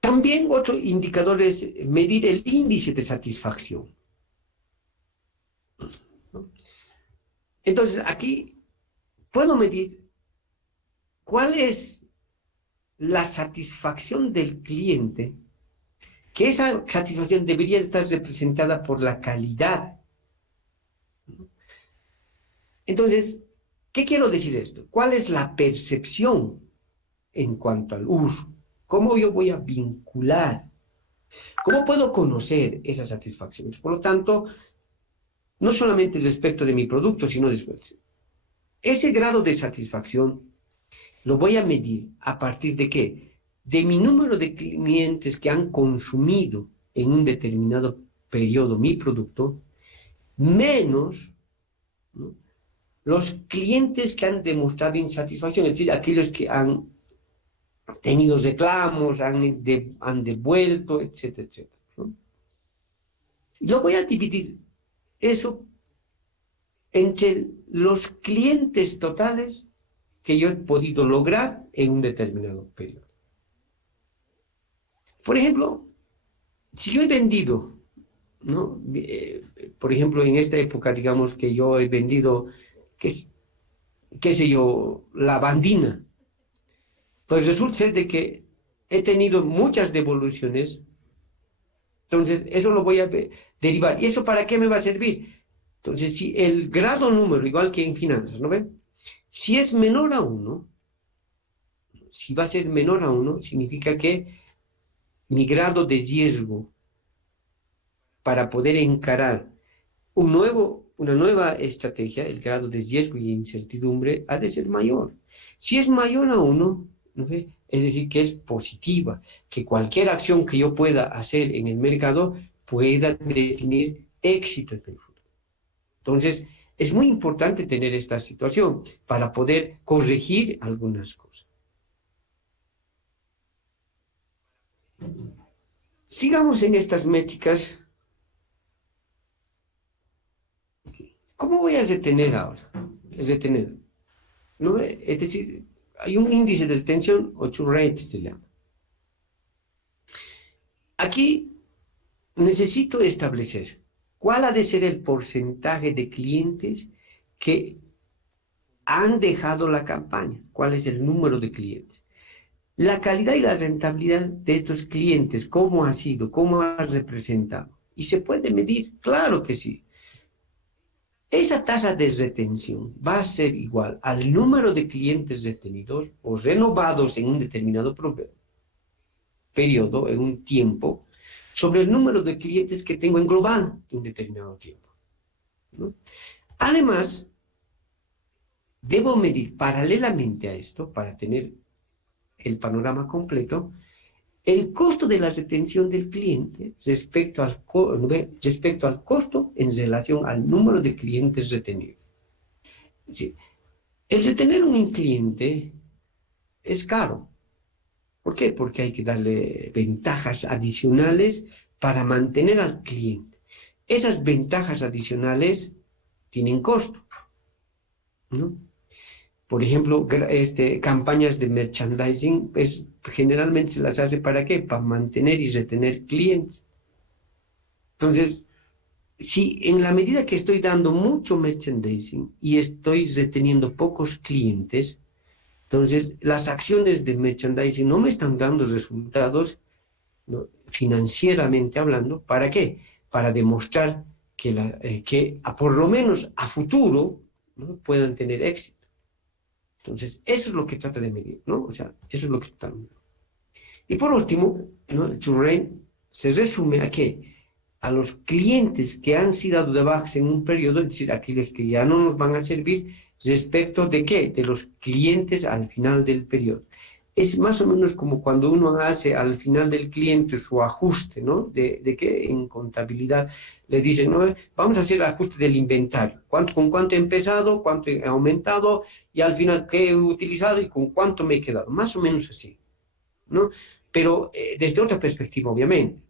También otro indicador es medir el índice de satisfacción. ¿No? Entonces, aquí puedo medir cuál es la satisfacción del cliente, que esa satisfacción debería estar representada por la calidad. Entonces, ¿qué quiero decir esto? ¿Cuál es la percepción en cuanto al uso? ¿Cómo yo voy a vincular? ¿Cómo puedo conocer esas satisfacciones? Por lo tanto, no solamente respecto de mi producto, sino después. Ese grado de satisfacción lo voy a medir a partir de ¿qué? De mi número de clientes que han consumido en un determinado periodo mi producto, menos, ¿no?, los clientes que han demostrado insatisfacción, es decir, aquellos que han tenido reclamos, han devuelto, etcétera, etcétera, ¿no? Yo voy a dividir eso entre los clientes totales que yo he podido lograr en un determinado periodo. Por ejemplo, si yo he vendido, ¿no? Por ejemplo, en esta época, digamos que yo he vendido, qué sé yo, lavandina, pues resulta ser de que he tenido muchas devoluciones, entonces eso lo voy a derivar. ¿Y eso para qué me va a servir? Entonces, si el grado número, igual que en finanzas, ¿no ven? Si es menor a 1, si va a ser menor a 1, significa que mi grado de riesgo para poder encarar una nueva estrategia, el grado de riesgo y incertidumbre, ha de ser mayor. Si es mayor a 1, ¿no ve?, es decir, que es positiva, que cualquier acción que yo pueda hacer en el mercado pueda definir éxito en el futuro. Entonces, es muy importante tener esta situación para poder corregir algunas cosas. Sigamos en estas métricas. ¿Cómo voy a retener ahora? Es retener, ¿no? Es decir, hay un índice de retención, o churn rate se llama. Aquí necesito establecer cuál ha de ser el porcentaje de clientes que han dejado la campaña, cuál es el número de clientes. La calidad y la rentabilidad de estos clientes, ¿cómo ha sido? ¿Cómo ha representado? ¿Y se puede medir? Claro que sí. Esa tasa de retención va a ser igual al número de clientes retenidos o renovados en un determinado periodo, en un tiempo, sobre el número de clientes que tengo en global en un determinado tiempo, ¿no? Además, debo medir paralelamente a esto, para tener el panorama completo, el costo de la retención del cliente respecto al costo en relación al número de clientes retenidos. Es decir, el retener un cliente es caro. ¿Por qué? Porque hay que darle ventajas adicionales para mantener al cliente. Esas ventajas adicionales tienen costo, ¿no? Por ejemplo, campañas de merchandising, pues generalmente se las hace ¿para qué? Para mantener y retener clientes. Entonces, si en la medida que estoy dando mucho merchandising y estoy reteniendo pocos clientes, entonces las acciones de merchandising no me están dando resultados, ¿no?, financieramente hablando. ¿Para qué? Para demostrar que por lo menos a futuro, ¿no?, puedan tener éxito. Entonces, eso es lo que trata de medir, ¿no? O sea, eso es lo que trata de medir. Y por último, ¿no?, el churn rate se resume a ¿qué? A los clientes que han sido de baja en un periodo, es decir, aquellos que ya no nos van a servir, respecto de ¿qué? De los clientes al final del periodo. es más o menos como cuando uno hace al final del cliente su ajuste, ¿no? De que en contabilidad le dicen, ¿no? Vamos a hacer el ajuste del inventario. ¿Con cuánto he empezado? ¿Cuánto he aumentado? Y al final, ¿qué he utilizado? ¿Y con cuánto me he quedado? Más o menos así, ¿no? Pero desde otra perspectiva, obviamente.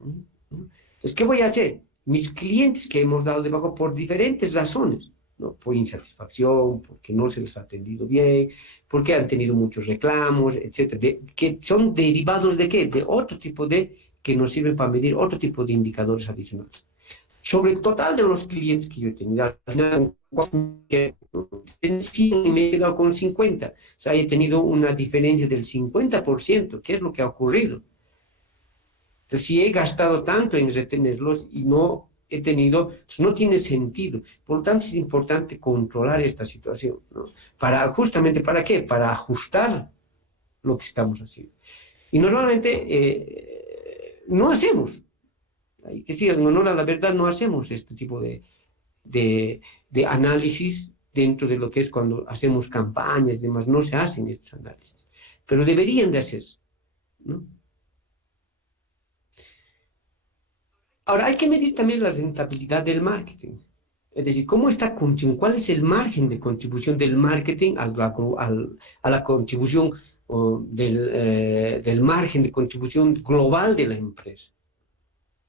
Entonces, ¿qué voy a hacer? Mis clientes que hemos dado de baja por diferentes razones, ¿no? Por insatisfacción, porque no se les ha atendido bien, porque han tenido muchos reclamos, etcétera, que son derivados de ¿qué? De otro tipo de, que nos sirven para medir otro tipo de indicadores adicionales. Sobre el total de los clientes que yo he tenido, al final, en 100 me he quedado con 50, o sea, he tenido una diferencia del 50%, ¿qué es lo que ha ocurrido? Entonces, si he gastado tanto en retenerlos y no he tenido, pues no tiene sentido. Por lo tanto, es importante controlar esta situación, ¿no? Justamente, ¿para qué? Para ajustar lo que estamos haciendo. Y normalmente no hacemos, hay que decir, en honor a la verdad, no hacemos este tipo de análisis dentro de lo que es cuando hacemos campañas y demás, no se hacen estos análisis, pero deberían de hacerse, ¿no? Ahora, hay que medir también la rentabilidad del marketing. Es decir, ¿cuál es el margen de contribución del marketing a la contribución del margen de contribución global de la empresa,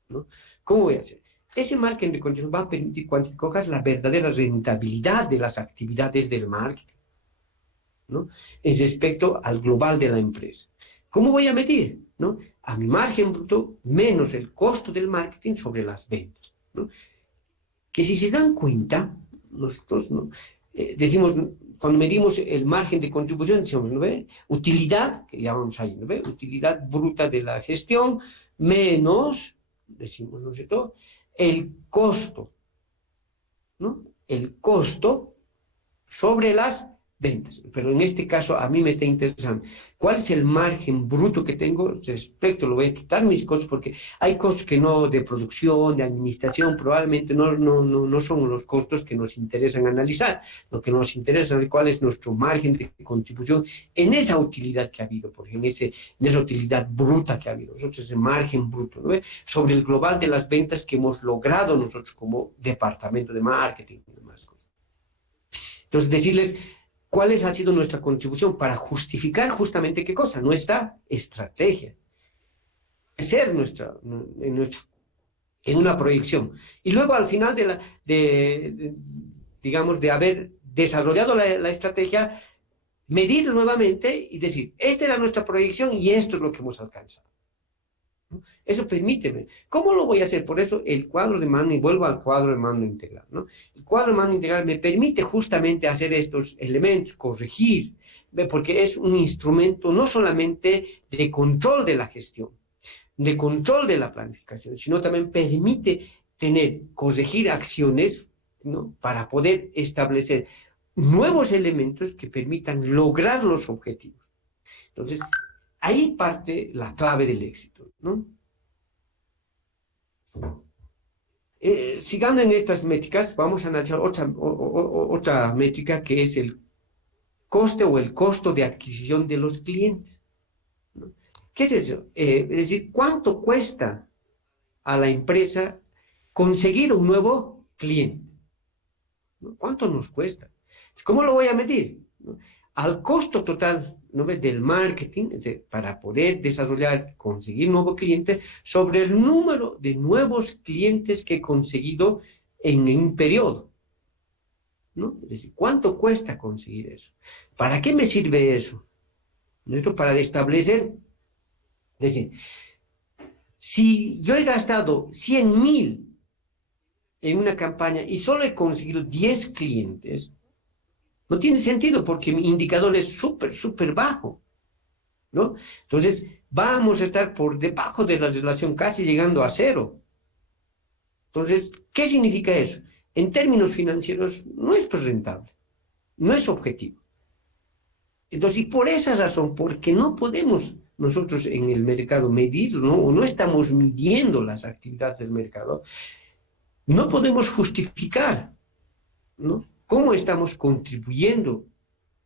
¿no? ¿Cómo voy a hacer? Ese margen de contribución va a permitir cuantificar la verdadera rentabilidad de las actividades del marketing, ¿no? En respecto al global de la empresa. ¿Cómo voy a medir? ¿No? A mi margen bruto menos el costo del marketing sobre las ventas, ¿no? Que si se dan cuenta, nosotros, ¿no? Decimos, cuando medimos el margen de contribución, decimos, ¿no ve? Utilidad, que llamamos ahí, ¿no ve? Utilidad bruta de la gestión, menos, decimos, ¿no es cierto?, el costo, ¿no? El costo sobre las ventas. Pero en este caso a mí me está interesando cuál es el margen bruto que tengo respecto, lo voy a quitar mis costos porque hay costos que no, de producción, de administración, probablemente no son los costos que nos interesan analizar. Lo que nos interesa es cuál es nuestro margen de contribución en esa utilidad que ha habido, por ejemplo, en esa utilidad bruta que ha habido, nosotros ese margen bruto, ¿no? Sobre el global de las ventas que hemos logrado nosotros como departamento de marketing y demás cosas. Entonces, decirles cuál ha sido nuestra contribución para justificar justamente qué cosa, nuestra estrategia, ser en una proyección. Y luego al final digamos, de haber desarrollado la estrategia, medir nuevamente y decir, esta era nuestra proyección y esto es lo que hemos alcanzado. Eso permíteme. ¿Cómo lo voy a hacer? Por eso el cuadro de mando, y vuelvo al cuadro de mando integral, ¿no? El cuadro de mando integral me permite justamente hacer estos elementos, corregir, porque es un instrumento no solamente de control de la gestión, de control de la planificación, sino también permite corregir acciones, ¿no? Para poder establecer nuevos elementos que permitan lograr los objetivos. Entonces, ahí parte la clave del éxito, ¿no? Sigando en estas métricas, vamos a analizar otra métrica que es el coste o el costo de adquisición de los clientes, ¿no? ¿Qué es eso? Es decir, ¿cuánto cuesta a la empresa conseguir un nuevo cliente? ¿No? ¿Cuánto nos cuesta? ¿Cómo lo voy a medir? ¿No? Al costo total, ¿no?, del marketing, para poder desarrollar, conseguir nuevo cliente, sobre el número de nuevos clientes que he conseguido en un periodo, ¿no? Es decir, ¿cuánto cuesta conseguir eso? ¿Para qué me sirve eso? ¿No? Para establecer, es decir, si yo he gastado 100.000 en una campaña y solo he conseguido 10 clientes, no tiene sentido porque mi indicador es súper bajo, ¿no? Entonces, vamos a estar por debajo de la relación, casi llegando a cero. Entonces, ¿qué significa eso? En términos financieros, no es rentable, no es objetivo. Entonces, y por esa razón, porque no podemos nosotros en el mercado medir, ¿no? O no estamos midiendo las actividades del mercado, no podemos justificar, ¿no?, cómo estamos contribuyendo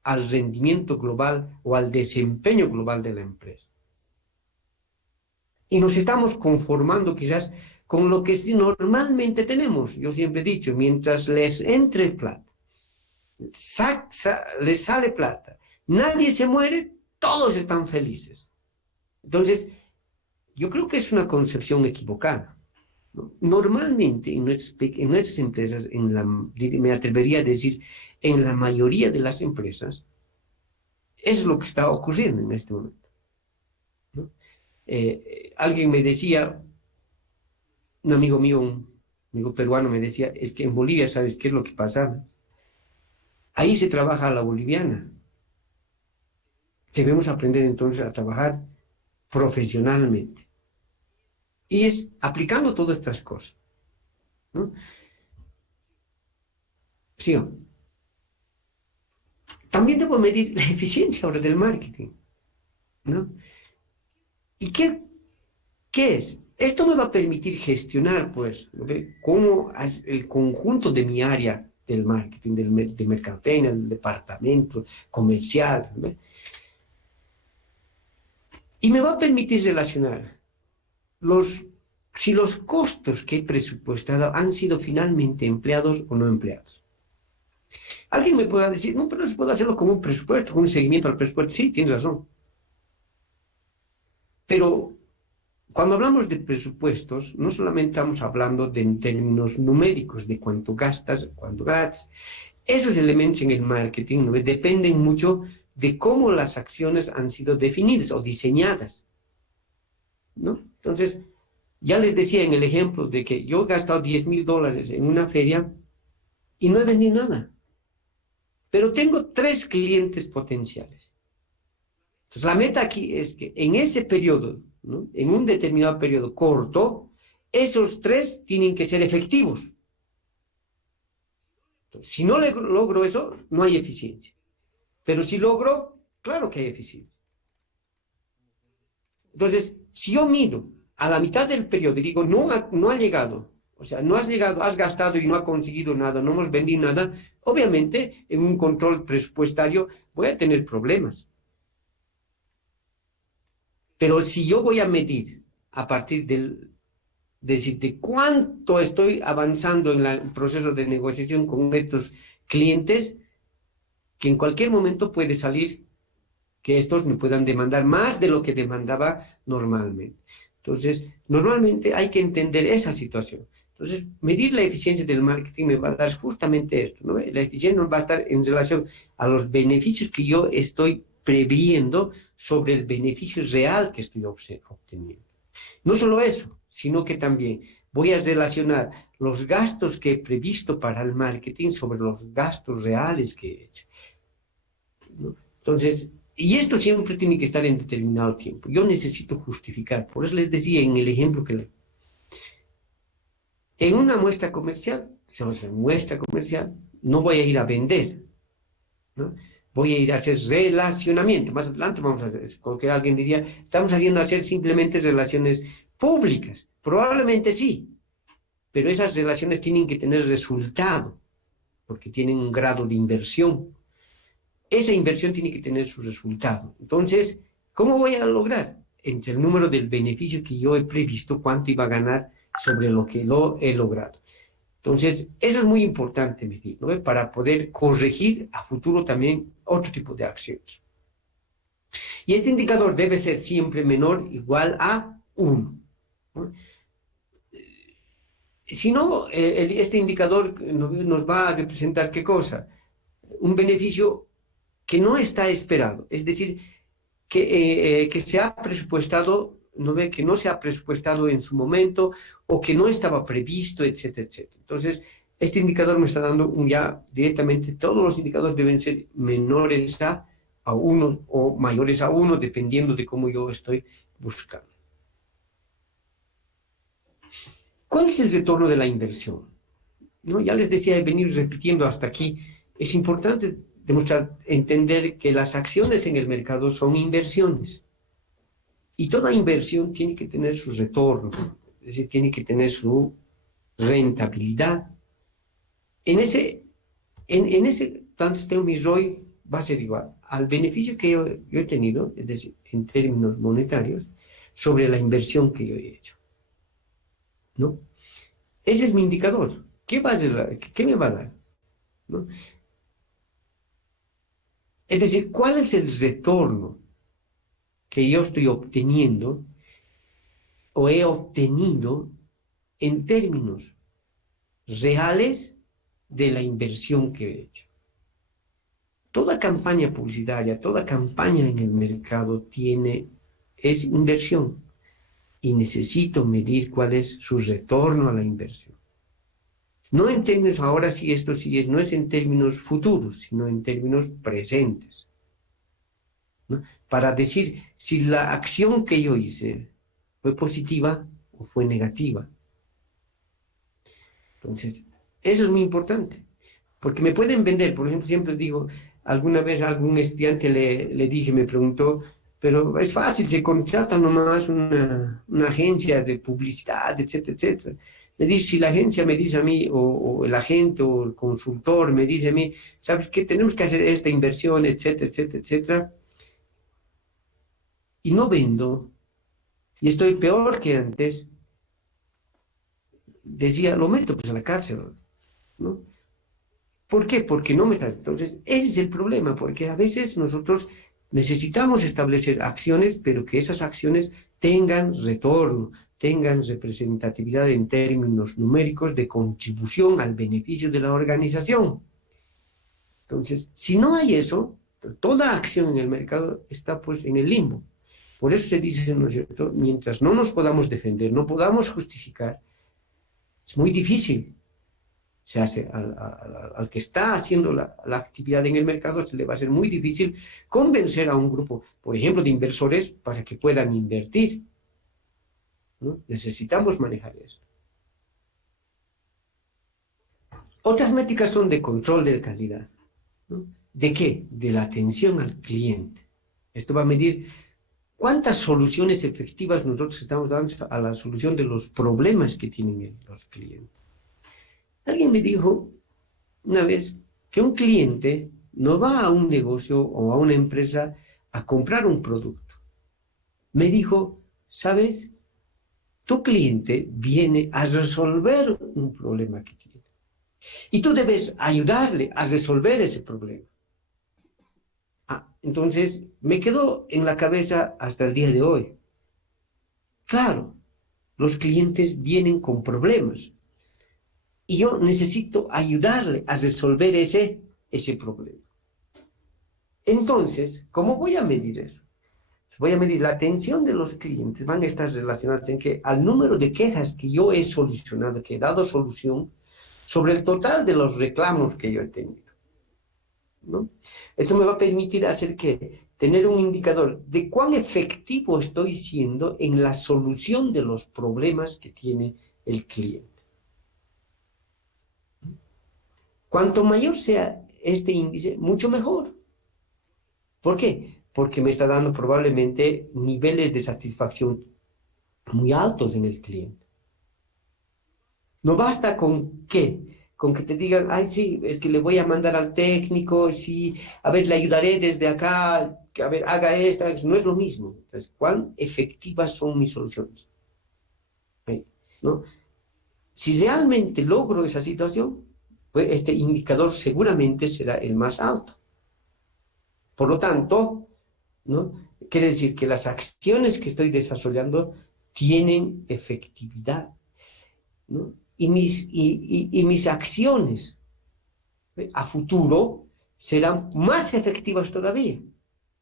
al rendimiento global o al desempeño global de la empresa. Y nos estamos conformando quizás con lo que normalmente tenemos. Yo siempre he dicho, mientras les entre plata, les sale plata, nadie se muere, todos están felices. Entonces, yo creo que es una concepción equivocada, ¿no? Normalmente en nuestras empresas, me atrevería a decir, en la mayoría de las empresas, es lo que está ocurriendo en este momento, ¿no? Alguien me decía, un amigo mío, un amigo peruano me decía, es que en Bolivia, ¿sabes qué es lo que pasa? Ahí se trabaja a la boliviana. Debemos aprender entonces a trabajar profesionalmente. Y es aplicando todas estas cosas, ¿no? Sí. También debo medir la eficiencia ahora del marketing, ¿no? ¿Y qué es? Esto me va a permitir gestionar, pues, cómo el conjunto de mi área del marketing, de mercadotecnia, del departamento comercial, ¿no? Y me va a permitir relacionar si los costos que he presupuestado han sido finalmente empleados o no empleados. Alguien me pueda decir, no, pero se puede hacerlo como un presupuesto, con un seguimiento al presupuesto. Sí, tienes razón. Pero cuando hablamos de presupuestos, no solamente estamos hablando en términos numéricos, de cuánto gastas, cuánto gastas. Esos elementos en el marketing, ¿no?, dependen mucho de cómo las acciones han sido definidas o diseñadas, ¿no? Entonces, ya les decía en el ejemplo de que yo he gastado $10,000 en una feria y no he vendido nada, pero tengo 3 clientes potenciales. Entonces, la meta aquí es que en ese periodo, ¿no?, en un determinado periodo corto, esos 3 tienen que ser efectivos. Entonces, si no logro eso, no hay eficiencia. Pero si logro, claro que hay eficiencia. Entonces, si yo mido a la mitad del periodo y digo, no ha llegado, o sea, no has llegado, has gastado y no has conseguido nada, no hemos vendido nada, obviamente en un control presupuestario voy a tener problemas. Pero si yo voy a medir a partir de cuánto estoy avanzando en el proceso de negociación con estos clientes, que en cualquier momento puede salir que estos me puedan demandar más de lo que demandaba normalmente. Entonces, normalmente hay que entender esa situación. Entonces, medir la eficiencia del marketing me va a dar justamente esto, ¿no? La eficiencia nos va a estar en relación a los beneficios que yo estoy previendo sobre el beneficio real que estoy obteniendo. No solo eso, sino que también voy a relacionar los gastos que he previsto para el marketing sobre los gastos reales que he hecho, ¿no? Entonces, y esto siempre tiene que estar en determinado tiempo. Yo necesito justificar. Por eso les decía en el ejemplo que en una muestra comercial, no voy a ir a vender, ¿no? Voy a ir a hacer relacionamiento. Más adelante vamos a hacer, porque alguien diría, estamos hacer simplemente relaciones públicas. Probablemente sí, pero esas relaciones tienen que tener resultado, porque tienen un grado de inversión. Esa inversión tiene que tener su resultado. Entonces, ¿cómo voy a lograr? Entre el número del beneficio que yo he previsto, cuánto iba a ganar sobre lo que he logrado. Entonces, eso es muy importante medir, ¿no?, para poder corregir a futuro también otro tipo de acciones. Y este indicador debe ser siempre menor o igual a 1, ¿no? Si no, este indicador nos va a representar ¿qué cosa? Un beneficio que no está esperado, es decir, que se ha presupuestado, que no se ha presupuestado en su momento o que no estaba previsto, etcétera, etcétera. Entonces, este indicador me está dando ya directamente, todos los indicadores deben ser menores a 1 o mayores a 1, dependiendo de cómo yo estoy buscando. ¿Cuál es el retorno de la inversión? ¿No? Ya les decía, he venido repitiendo hasta aquí, es importante entender que las acciones en el mercado son inversiones. Y toda inversión tiene que tener su retorno, es decir, tiene que tener su rentabilidad. En ese tanto tengo mi ROI va a ser igual al beneficio que yo he tenido, es decir, en términos monetarios, sobre la inversión que yo he hecho, ¿no? Ese es mi indicador. ¿Qué me va a dar? ¿No? Es decir, ¿cuál es el retorno que yo estoy obteniendo o he obtenido en términos reales de la inversión que he hecho? Toda campaña publicitaria, toda campaña en el mercado es inversión y necesito medir cuál es su retorno a la inversión. No en términos, ahora sí, esto sí es, no es en términos futuros, sino en términos presentes, ¿no? Para decir si la acción que yo hice fue positiva o fue negativa. Entonces, eso es muy importante, porque me pueden vender, por ejemplo, siempre digo, alguna vez a algún estudiante le dije, me preguntó, pero es fácil, se contrata nomás una agencia de publicidad, etcétera, etcétera. Le dice, si la agencia me dice a mí, o el agente o el consultor me dice a mí, ¿sabes qué? Tenemos que hacer esta inversión, etcétera, etcétera, etcétera. Y no vendo, y estoy peor que antes, decía, lo meto pues a la cárcel, ¿no? ¿Por qué? Porque no me está... Entonces, ese es el problema, porque a veces nosotros necesitamos establecer acciones, pero que esas acciones tengan retorno, tengan representatividad en términos numéricos de contribución al beneficio de la organización. Entonces, si no hay eso, toda acción en el mercado está pues en el limbo. Por eso se dice, ¿no es cierto?, mientras no nos podamos defender, no podamos justificar, es muy difícil. Se hace al que está haciendo la actividad en el mercado, se le va a ser muy difícil convencer a un grupo, por ejemplo, de inversores para que puedan invertir, ¿no? Necesitamos manejar esto. Otras métricas son de control de calidad, ¿no? ¿De qué? De la atención al cliente. Esto va a medir cuántas soluciones efectivas nosotros estamos dando a la solución de los problemas que tienen los clientes. Alguien me dijo una vez que un cliente no va a un negocio o a una empresa a comprar un producto. Me dijo, ¿sabes? Tu cliente viene a resolver un problema que tiene. Y tú debes ayudarle a resolver ese problema. Entonces, me quedó en la cabeza hasta el día de hoy. Claro, los clientes vienen con problemas. Y yo necesito ayudarle a resolver ese problema. Entonces, ¿cómo voy a medir eso? Voy a medir la atención de los clientes, van a estar relacionadas en que al número de quejas que yo he solucionado, que he dado solución, sobre el total de los reclamos que yo he tenido, ¿no? Eso me va a permitir hacer que tener un indicador de cuán efectivo estoy siendo en la solución de los problemas que tiene el cliente. Cuanto mayor sea este índice, mucho mejor. ¿Por qué? Porque me está dando probablemente niveles de satisfacción muy altos en el cliente. No basta con que te digan, ay, sí, es que le voy a mandar al técnico, sí, a ver, le ayudaré desde acá, a ver, haga esta, no es lo mismo. Entonces, ¿cuán efectivas son mis soluciones? ¿No? Si realmente logro esa situación, pues este indicador seguramente será el más alto. Por lo tanto, ¿no? Quiere decir que las acciones que estoy desarrollando tienen efectividad, ¿no? Y mis acciones a futuro serán más efectivas todavía,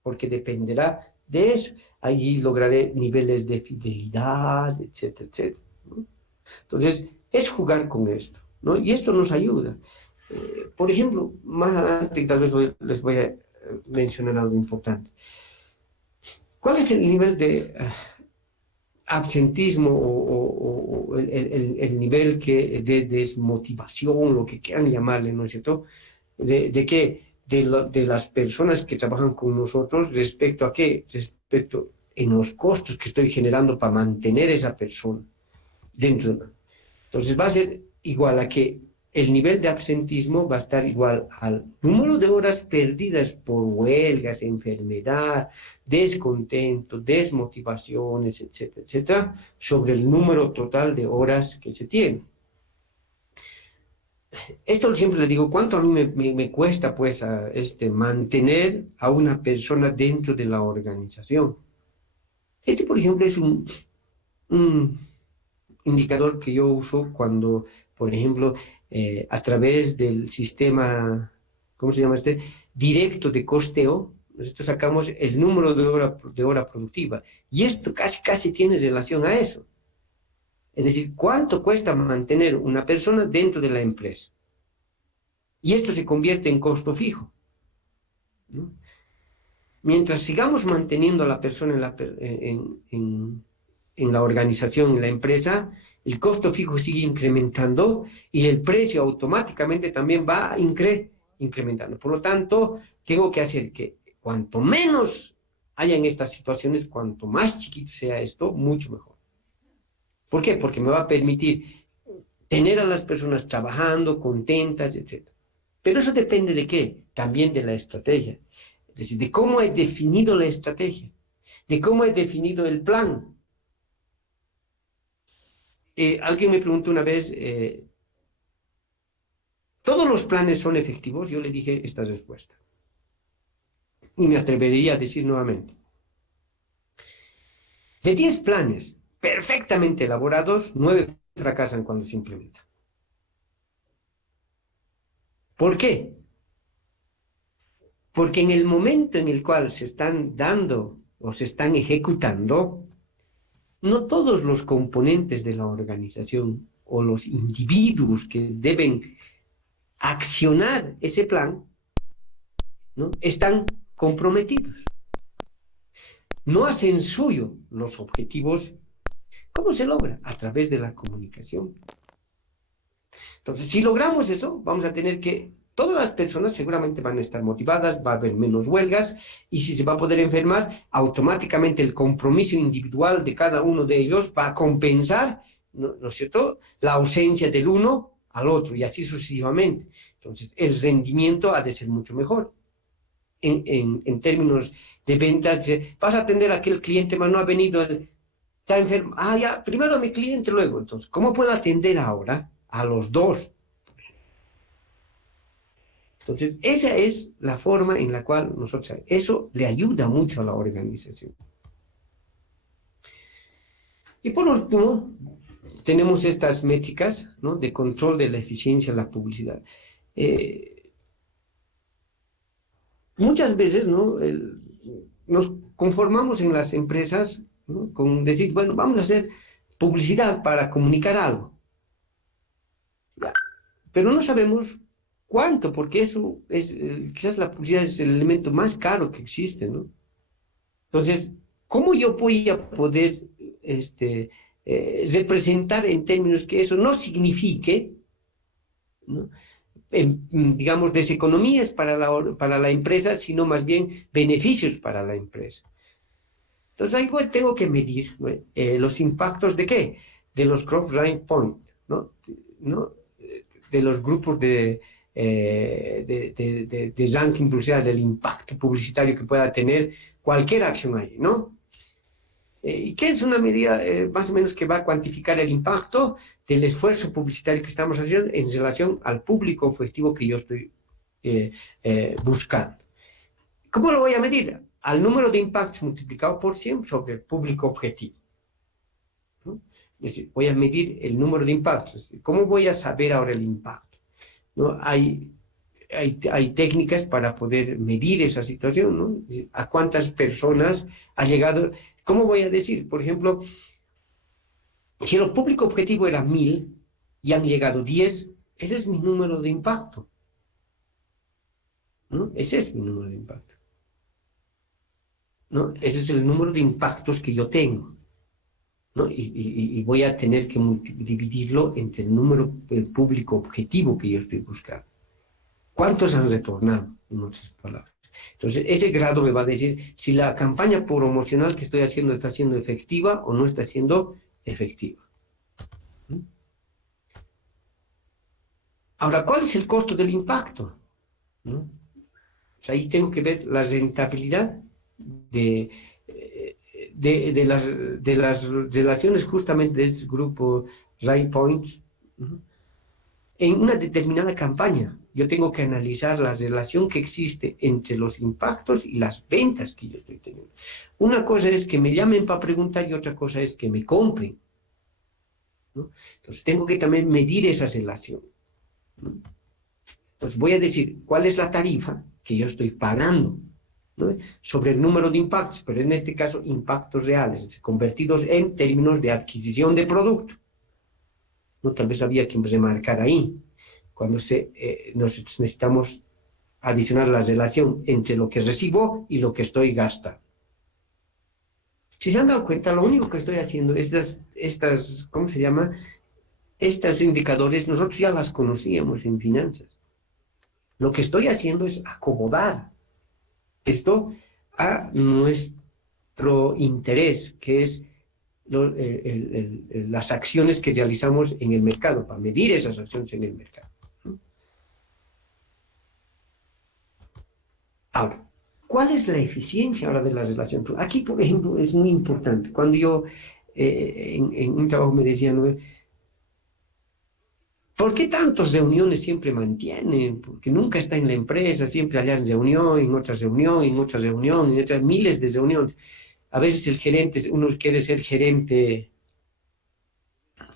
porque dependerá de eso. Allí lograré niveles de fidelidad, etcétera, etcétera, ¿no? Entonces, es jugar con esto, ¿no? Y esto nos ayuda. Por ejemplo, más adelante tal vez les voy a mencionar algo importante. ¿Cuál es el nivel de absentismo o el nivel de desmotivación, lo que quieran llamarle, ¿no es cierto? De las personas que trabajan con nosotros respecto a qué? Respecto en los costos que estoy generando para mantener esa persona dentro de... Entonces va a ser igual a que el nivel de absentismo va a estar igual al número de horas perdidas por huelgas, enfermedad, descontento, desmotivaciones, etcétera, etcétera, sobre el número total de horas que se tiene. Esto siempre le digo, ¿cuánto a mí me cuesta pues mantener a una persona dentro de la organización? Por ejemplo, es un indicador que yo uso cuando, por ejemplo, a través del sistema, ¿cómo se llama directo de costeo, nosotros sacamos el número de hora productiva. Y esto casi tiene relación a eso. Es decir, ¿cuánto cuesta mantener una persona dentro de la empresa? Y esto se convierte en costo fijo, ¿no? Mientras sigamos manteniendo a la persona en la organización, en la empresa, el costo fijo sigue incrementando y el precio automáticamente también va incrementando. Por lo tanto, tengo que hacer que cuanto menos haya en estas situaciones, cuanto más chiquito sea esto, mucho mejor. ¿Por qué? Porque me va a permitir tener a las personas trabajando, contentas, etc. Pero eso depende de qué? También de la estrategia. Es decir, de cómo he definido la estrategia, de cómo he definido el plan. Alguien me preguntó una vez, ¿todos los planes son efectivos? Yo le dije esta respuesta. Y me atrevería a decir nuevamente. De 10 planes perfectamente elaborados, 9 fracasan cuando se implementan. ¿Por qué? Porque en el momento en el cual se están dando o se están ejecutando, no todos los componentes de la organización o los individuos que deben accionar ese plan, ¿no?, están comprometidos. No hacen suyo los objetivos. ¿Cómo se logra? A través de la comunicación. Entonces, si logramos eso, vamos a tener que, todas las personas seguramente van a estar motivadas, va a haber menos huelgas, y si se va a poder enfermar, automáticamente el compromiso individual de cada uno de ellos va a compensar, ¿no es cierto?, la ausencia del uno al otro, y así sucesivamente. Entonces, el rendimiento ha de ser mucho mejor. En términos de ventas, vas a atender a aquel cliente, mas no ha venido, está enfermo. Ah, ya, primero a mi cliente, luego. Entonces, ¿cómo puedo atender ahora a los dos? Entonces, esa es la forma en la cual nosotros, eso le ayuda mucho a la organización. Y por último, tenemos estas métricas, ¿no?, de control de la eficiencia de la publicidad. Muchas veces, ¿no?, nos conformamos en las empresas, ¿no?, con decir, bueno, vamos a hacer publicidad para comunicar algo. Ya. Pero no sabemos cuánto, porque eso es, quizás la publicidad es el elemento más caro que existe, ¿no? Entonces, ¿cómo yo voy a poder representar en términos que eso no signifique, ¿no?, digamos, deseconomías para la empresa, sino más bien beneficios para la empresa? Entonces, ahí tengo que medir, ¿no?, los impactos de ¿qué? De los Growth Rank Point, ¿no? De los grupos de ranking publicitario, del impacto publicitario que pueda tener cualquier acción ahí, ¿no? ¿Y qué es una medida más o menos que va a cuantificar el impacto del esfuerzo publicitario que estamos haciendo en relación al público objetivo que yo estoy buscando? ¿Cómo lo voy a medir? Al número de impactos multiplicado por 100 sobre el público objetivo, ¿no? Es decir, voy a medir el número de impactos. ¿Cómo voy a saber ahora el impacto? ¿No? Hay técnicas para poder medir esa situación, ¿no? ¿A cuántas personas ha llegado? ¿Cómo voy a decir? Por ejemplo, si el público objetivo era 1000 y han llegado 10, ese es mi número de impacto, ¿no? Ese es mi número de impacto, ¿no? Ese es el número de impactos que yo tengo, ¿no? Y voy a tener que dividirlo entre el número del público objetivo que yo estoy buscando. ¿Cuántos han retornado? En otras palabras. Entonces, ese grado me va a decir si la campaña promocional que estoy haciendo está siendo efectiva o no está siendo efectiva. Ahora, ¿cuál es el costo del impacto? ¿No? Pues ahí tengo que ver la rentabilidad de las relaciones justamente de este grupo Right Points, ¿no? En una determinada campaña. Yo tengo que analizar la relación que existe entre los impactos y las ventas que yo estoy teniendo. Una cosa es que me llamen para preguntar y otra cosa es que me compren, ¿no? Entonces tengo que también medir esa relación, ¿no? Entonces voy a decir cuál es la tarifa que yo estoy pagando, ¿no? Sobre el número de impactos, pero en este caso impactos reales, convertidos en términos de adquisición de producto, ¿no? Tal vez había que remarcar ahí, cuando necesitamos adicionar la relación entre lo que recibo y lo que estoy gastando. Si se han dado cuenta, lo único que estoy haciendo, ¿cómo se llama? Estos indicadores, nosotros ya las conocíamos en finanzas. Lo que estoy haciendo es acomodar esto a nuestro interés, que es las acciones que realizamos en el mercado, para medir esas acciones en el mercado. Ahora, ¿cuál es la eficiencia ahora de la relación? Aquí, por ejemplo, es muy importante. Cuando yo en un trabajo me decían, ¿no? ¿Por qué tantas reuniones siempre mantienen? Porque nunca está en la empresa, siempre allá en reunión, en otra reunión, en otra reunión, en otras miles de reuniones. A veces el gerente, uno quiere ser gerente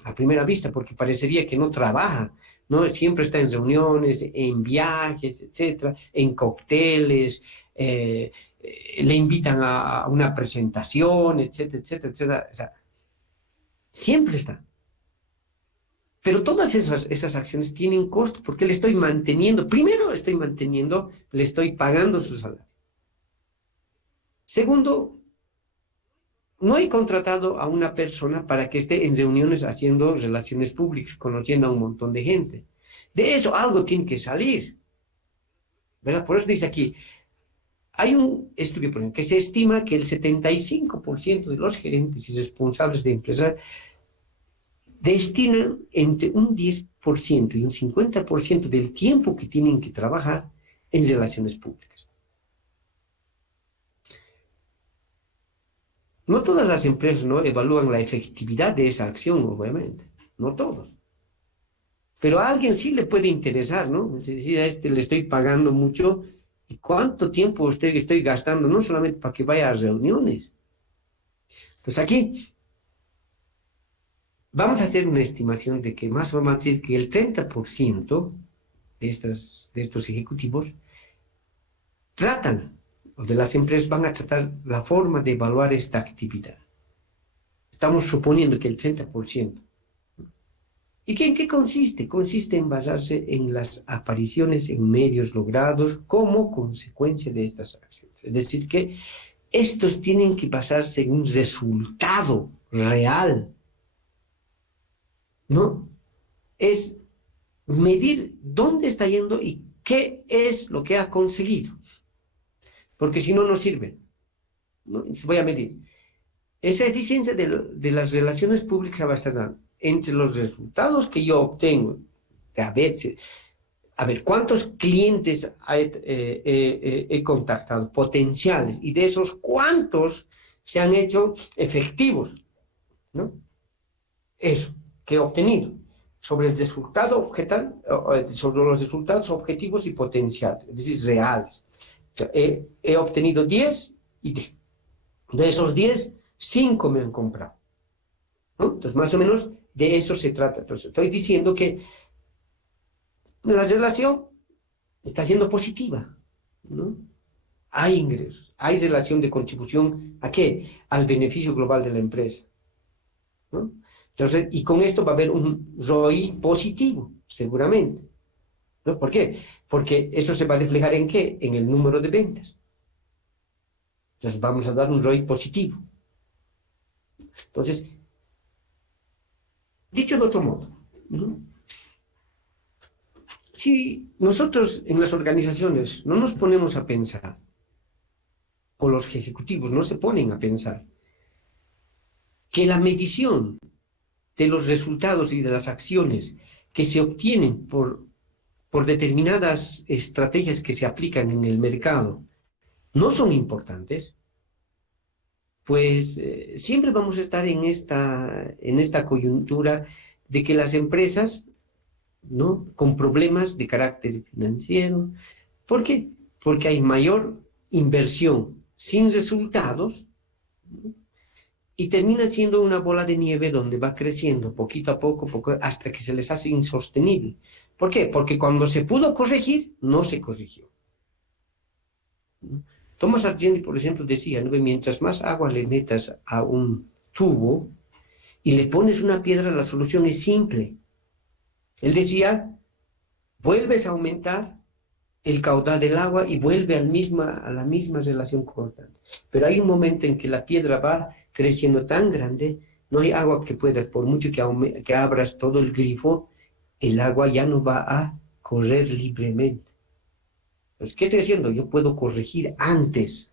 a primera vista porque parecería que no trabaja, ¿no? Siempre está en reuniones, en viajes, etcétera, en cócteles, le invitan a una presentación, etcétera, etcétera, etcétera. O sea, siempre está. Pero todas esas acciones tienen costo porque le estoy manteniendo. Primero, le estoy pagando su salario. Segundo, no he contratado a una persona para que esté en reuniones haciendo relaciones públicas, conociendo a un montón de gente. De eso algo tiene que salir, ¿verdad? Por eso dice aquí, hay un estudio, por ejemplo, que se estima que el 75% de los gerentes y responsables de empresas destinan entre un 10% y un 50% del tiempo que tienen que trabajar en relaciones públicas. No todas las empresas, ¿no?, evalúan la efectividad de esa acción, obviamente. No todos. Pero a alguien sí le puede interesar, ¿no? Es decir, a este le estoy pagando mucho, ¿y cuánto tiempo estoy gastando? No solamente para que vaya a reuniones. Pues aquí vamos a hacer una estimación de que más o menos decir que el 30% de estos ejecutivos tratan, o de las empresas van a tratar la forma de evaluar esta actividad. Estamos suponiendo que el 30%. ¿Y en qué consiste? Consiste en basarse en las apariciones en medios logrados como consecuencia de estas acciones. Es decir, que estos tienen que basarse en un resultado real, ¿no? Es medir dónde está yendo y qué es lo que ha conseguido. Porque si no, no sirve, ¿no? Voy a medir. Esa eficiencia de las relaciones públicas va a estar entre los resultados que yo obtengo, a ver cuántos clientes he contactado, potenciales, y de esos cuántos se han hecho efectivos, ¿no? Eso que he obtenido sobre el resultado objetal, sobre los resultados objetivos y potenciales, es decir, reales. O sea, he obtenido 10 y de esos 10, 5 me han comprado, ¿no? Entonces, más o menos de eso se trata. Entonces, estoy diciendo que la relación está siendo positiva, ¿no? Hay ingresos, hay relación de contribución, ¿a qué? Al beneficio global de la empresa, ¿no? Entonces, y con esto va a haber un ROI positivo, seguramente, ¿no? ¿Por qué? Porque eso se va a reflejar ¿en qué? En el número de ventas. Entonces, vamos a dar un ROI positivo. Entonces, dicho de otro modo, ¿no?, si nosotros en las organizaciones no nos ponemos a pensar, o los ejecutivos no se ponen a pensar, que la medición de los resultados y de las acciones que se obtienen por por determinadas estrategias que se aplican en el mercado no son importantes, pues siempre vamos a estar en esta coyuntura de que las empresas, ¿no?, con problemas de carácter financiero. ¿Por qué? Porque hay mayor inversión sin resultados, ¿no?, y termina siendo una bola de nieve donde va creciendo poquito a poco, hasta que se les hace insostenible. ¿Por qué? Porque cuando se pudo corregir, no se corrigió, ¿no? Thomas Argenti, por ejemplo, decía, ¿no?, mientras más agua le metas a un tubo y le pones una piedra, la solución es simple. Él decía, vuelves a aumentar el caudal del agua y vuelve a la misma relación constante. Pero hay un momento en que la piedra va creciendo tan grande, no hay agua que pueda, por mucho que abras todo el grifo, el agua ya no va a correr libremente. Entonces, ¿qué estoy haciendo? Yo puedo corregir antes.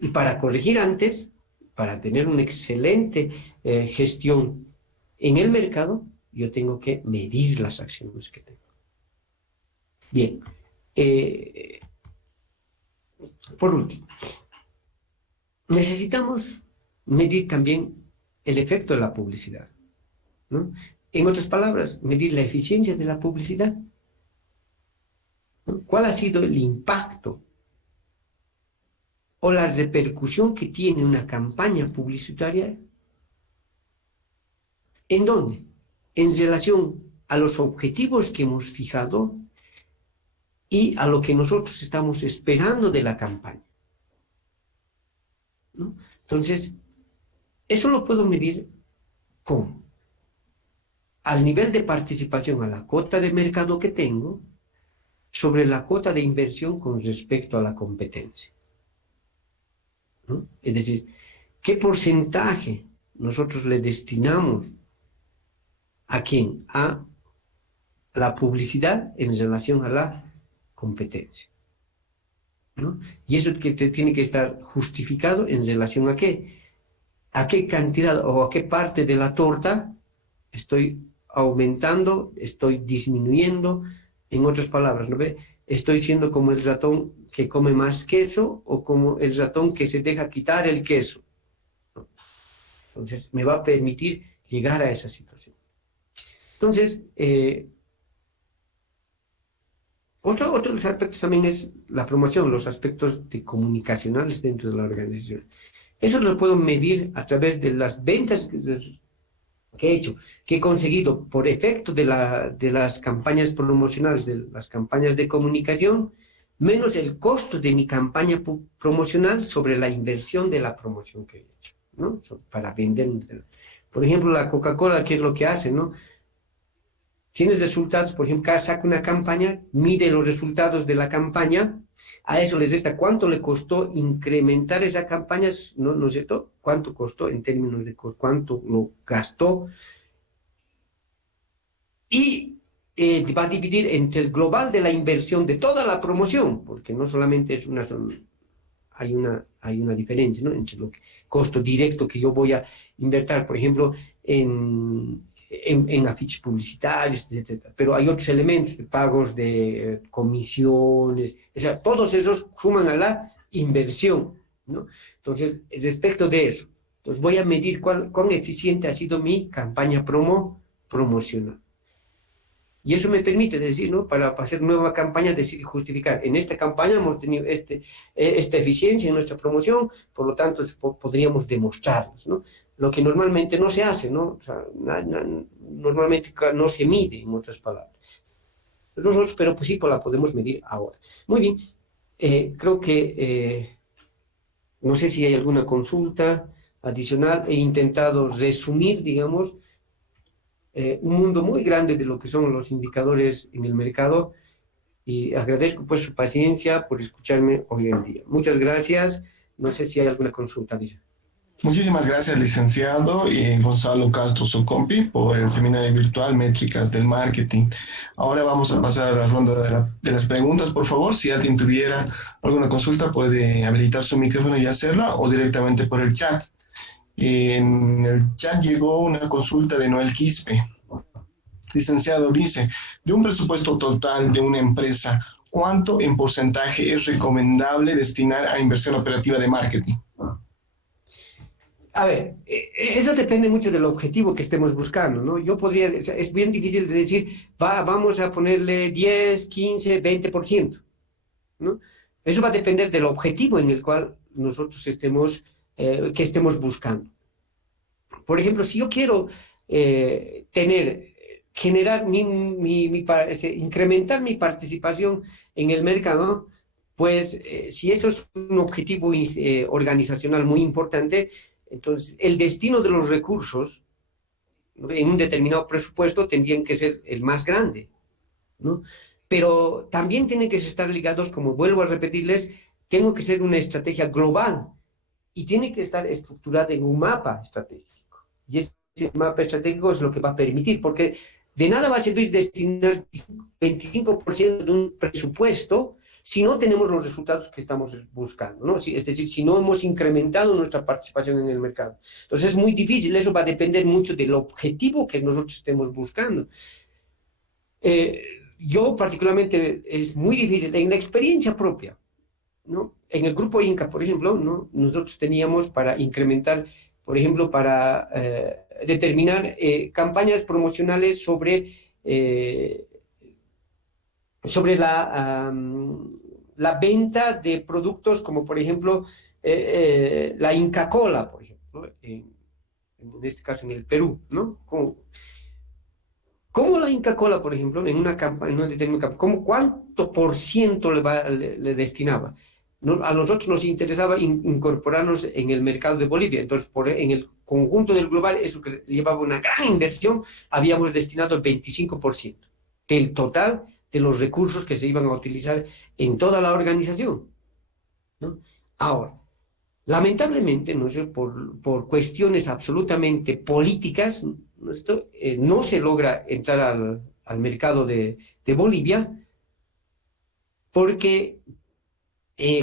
Y para corregir antes, para tener una excelente gestión en el mercado, yo tengo que medir las acciones que tengo. Bien, por último, necesitamos medir también el efecto de la publicidad, ¿no? En otras palabras, medir la eficiencia de la publicidad, ¿no? ¿Cuál ha sido el impacto o la repercusión que tiene una campaña publicitaria? ¿En dónde? En relación a los objetivos que hemos fijado y a lo que nosotros estamos esperando de la campaña, ¿no? Entonces, eso lo puedo medir ¿cómo? Al nivel de participación, a la cuota de mercado que tengo, sobre la cuota de inversión con respecto a la competencia, ¿no? Es decir, ¿qué porcentaje nosotros le destinamos a quién? A la publicidad en relación a la competencia, ¿no? Y eso que tiene que estar justificado en relación a qué cantidad o a qué parte de la torta estoy aumentando, estoy disminuyendo. En otras palabras, ¿no ve? Estoy siendo como el ratón que come más queso o como el ratón que se deja quitar el queso, ¿no? Entonces, me va a permitir llegar a esa situación. Entonces, otro de los aspectos también es la promoción, los aspectos comunicacionales dentro de la organización. Eso lo puedo medir a través de las ventas que he hecho, que he conseguido por efecto de las campañas promocionales, de las campañas de comunicación, menos el costo de mi campaña promocional sobre la inversión de la promoción que he hecho, ¿no? Para vender. Por ejemplo, la Coca-Cola, ¿qué es lo que hace, no? Tienes resultados, por ejemplo, cada saca una campaña, mide los resultados de la campaña, a eso les resta cuánto le costó incrementar esa campaña, ¿no es cierto? Cuánto costó en términos de cuánto lo gastó, y va a dividir entre el global de la inversión de toda la promoción, porque no solamente es hay una diferencia, ¿no?, entre lo que costo directo que yo voy a invertir, por ejemplo, en afiches publicitarios, etc. Pero hay otros elementos de pagos de comisiones, o sea, todos esos suman a la inversión, ¿no? Entonces, respecto de eso, entonces voy a medir cuán eficiente ha sido mi campaña promocional. Y eso me permite decir, ¿no?, para hacer nueva campaña, decir, justificar, en esta campaña hemos tenido esta eficiencia en nuestra promoción, por lo tanto podríamos demostrarlos, ¿no? Lo que normalmente no se hace, ¿no? O sea, normalmente no se mide, en otras palabras. Nosotros, pero pues sí, pues la podemos medir ahora. Muy bien, creo que, no sé si hay alguna consulta adicional. He intentado resumir, digamos, un mundo muy grande de lo que son los indicadores en el mercado, y agradezco pues su paciencia por escucharme hoy en día. Muchas gracias. No sé si hay alguna consulta adicional. Muchísimas gracias, licenciado Gonzalo Castro Socompi, por el seminario virtual Métricas del Marketing. Ahora vamos a pasar a la ronda de las preguntas. Por favor, si alguien tuviera alguna consulta, puede habilitar su micrófono y hacerla, o directamente por el chat. En el chat llegó una consulta de Noel Quispe. Licenciado, dice, de un presupuesto total de una empresa, ¿cuánto en porcentaje es recomendable destinar a inversión operativa de marketing? A ver, eso depende mucho del objetivo que estemos buscando, ¿no? Yo podría, o sea, es bien difícil de decir, vamos a ponerle 10, 15, 20%, ¿no? Eso va a depender del objetivo en el cual nosotros estemos, que estemos buscando. Por ejemplo, si yo quiero generar incrementar mi participación en el mercado, pues si eso es un objetivo organizacional muy importante, entonces el destino de los recursos, ¿no?, en un determinado presupuesto tendrían que ser el más grande, ¿no? Pero también tienen que estar ligados, como vuelvo a repetirles, tengo que ser una estrategia global y tiene que estar estructurada en un mapa estratégico. Y ese mapa estratégico es lo que va a permitir, porque de nada va a servir destinar 25% de un presupuesto si no tenemos los resultados que estamos buscando, ¿no? Es decir, si no hemos incrementado nuestra participación en el mercado. Entonces es muy difícil, eso va a depender mucho del objetivo que nosotros estemos buscando. Yo particularmente es muy difícil, en la experiencia propia, ¿no? En el grupo Inca, por ejemplo, ¿no?, nosotros teníamos para incrementar, por ejemplo, para determinar campañas promocionales sobre la venta de productos como, por ejemplo, la Inca Kola, por ejemplo, en este caso en el Perú, ¿no? ¿Cómo la Inca Kola, por ejemplo, en una campaña, en una determinada campaña, cuánto por ciento le destinaba? A nosotros nos interesaba incorporarnos en el mercado de Bolivia, entonces en el conjunto del global, eso que llevaba una gran inversión, habíamos destinado el 25% del total de los recursos que se iban a utilizar en toda la organización, ¿no? Ahora, lamentablemente, no sé, por cuestiones absolutamente políticas, no se logra entrar al mercado de Bolivia, porque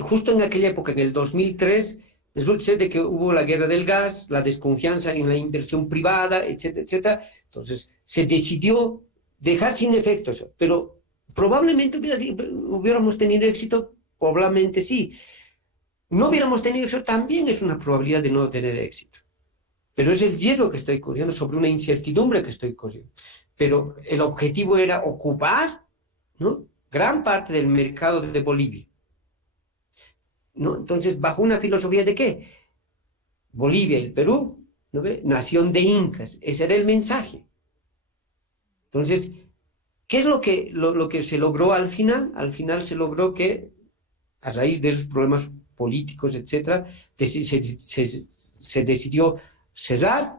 justo en aquella época, en el 2003, resulta ser de que hubo la guerra del gas, la desconfianza en la inversión privada, etcétera, etcétera. Entonces, se decidió dejar sin efecto eso, pero probablemente hubiéramos tenido éxito, probablemente sí. No hubiéramos tenido éxito, también es una probabilidad de no tener éxito. Pero es el riesgo que estoy corriendo sobre una incertidumbre que estoy corriendo. Pero el objetivo era ocupar, ¿no?, gran parte del mercado de Bolivia, ¿no? Entonces, bajo una filosofía de ¿qué? Bolivia y el Perú, ¿no ve?, nación de incas. Ese era el mensaje. Entonces, ¿qué es lo que se logró al final? Al final se logró que, a raíz de esos problemas políticos, etcétera, se decidió cerrar,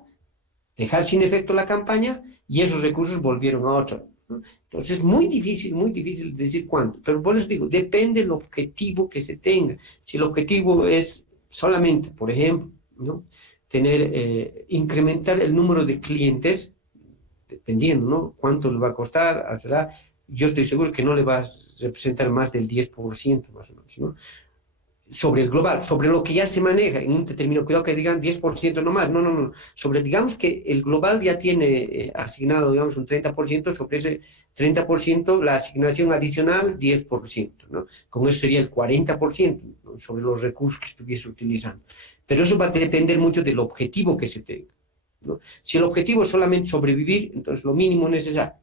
dejar sin efecto la campaña y esos recursos volvieron a otro, ¿no? Entonces es muy difícil decir cuánto, pero por eso digo, depende del objetivo que se tenga. Si el objetivo es solamente, por ejemplo, ¿no?, incrementar el número de clientes, dependiendo, ¿no?, cuánto le va a costar, yo estoy seguro que no le va a representar más del 10% más o menos, ¿no?, sobre el global, sobre lo que ya se maneja en un determinado, cuidado que digan 10% no más, no, sobre, digamos que el global ya tiene asignado, digamos, un 30%, sobre ese 30% la asignación adicional 10%, ¿no? Con eso sería el 40%, ¿no?, sobre los recursos que estuviese utilizando. Pero eso va a depender mucho del objetivo que se tenga, ¿no? Si el objetivo es solamente sobrevivir, entonces lo mínimo necesario,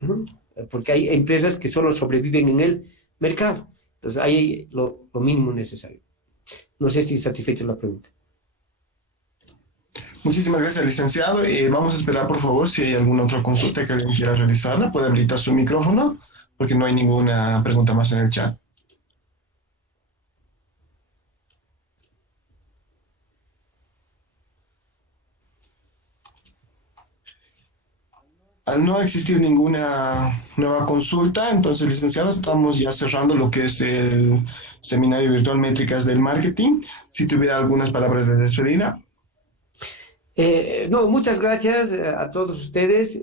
¿no?, porque hay empresas que solo sobreviven en el mercado. Entonces, hay lo mínimo necesario. No sé si satisfecho la pregunta. Muchísimas gracias, licenciado. Vamos a esperar, por favor, si hay alguna otra consulta que alguien quiera realizarla. Puede habilitar su micrófono, porque no hay ninguna pregunta más en el chat. Al no existir ninguna nueva consulta, entonces, licenciado, estamos ya cerrando lo que es el seminario virtual Métricas del Marketing. Si tuviera algunas palabras de despedida. No, muchas gracias a todos ustedes.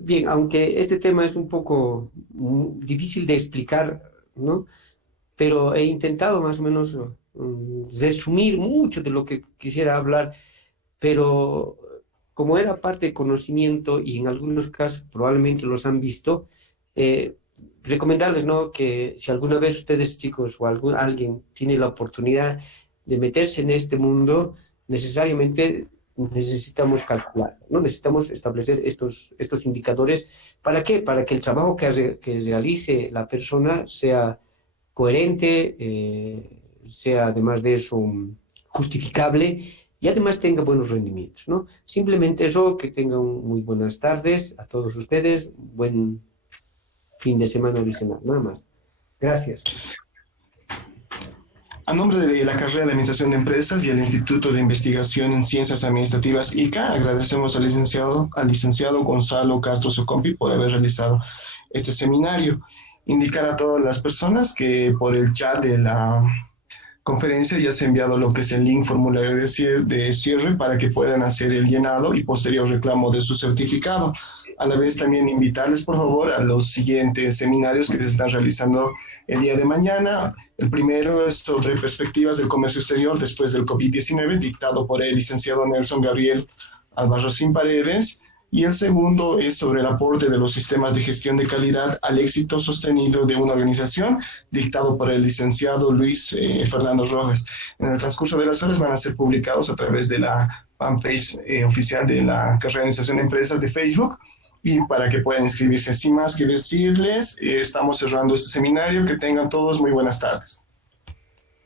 Bien, aunque este tema es un poco difícil de explicar, ¿no?, pero he intentado más o menos resumir mucho de lo que quisiera hablar, pero como era parte de conocimiento y en algunos casos probablemente los han visto, recomendarles, ¿no?, que si alguna vez ustedes, chicos, o alguien tiene la oportunidad de meterse en este mundo, necesariamente necesitamos calcular, ¿no? Necesitamos establecer estos indicadores. ¿Para qué? Para que el trabajo que realice la persona sea coherente, sea además de eso justificable y además tenga buenos rendimientos, ¿no? Simplemente eso, que tengan muy buenas tardes a todos ustedes, buen fin de semana adicional, nada más. Gracias. A nombre de la carrera de Administración de Empresas y el Instituto de Investigación en Ciencias Administrativas ICA, agradecemos al licenciado Gonzalo Castro Socompi por haber realizado este seminario. Indicar a todas las personas que por el chat de la conferencia ya se ha enviado lo que es el link formulario de cierre para que puedan hacer el llenado y posterior reclamo de su certificado. A la vez también invitarles, por favor, a los siguientes seminarios que se están realizando el día de mañana. El primero es sobre perspectivas del comercio exterior después del COVID-19, dictado por el licenciado Nelson Gabriel Albarracín Paredes. Y el segundo es sobre el aporte de los sistemas de gestión de calidad al éxito sostenido de una organización, dictado por el licenciado Luis Fernando Rojas. En el transcurso de las horas van a ser publicados a través de la fanpage oficial de la carrera de Administración de Empresas de Facebook, y para que puedan inscribirse. Sin más que decirles, estamos cerrando este seminario. Que tengan todos muy buenas tardes.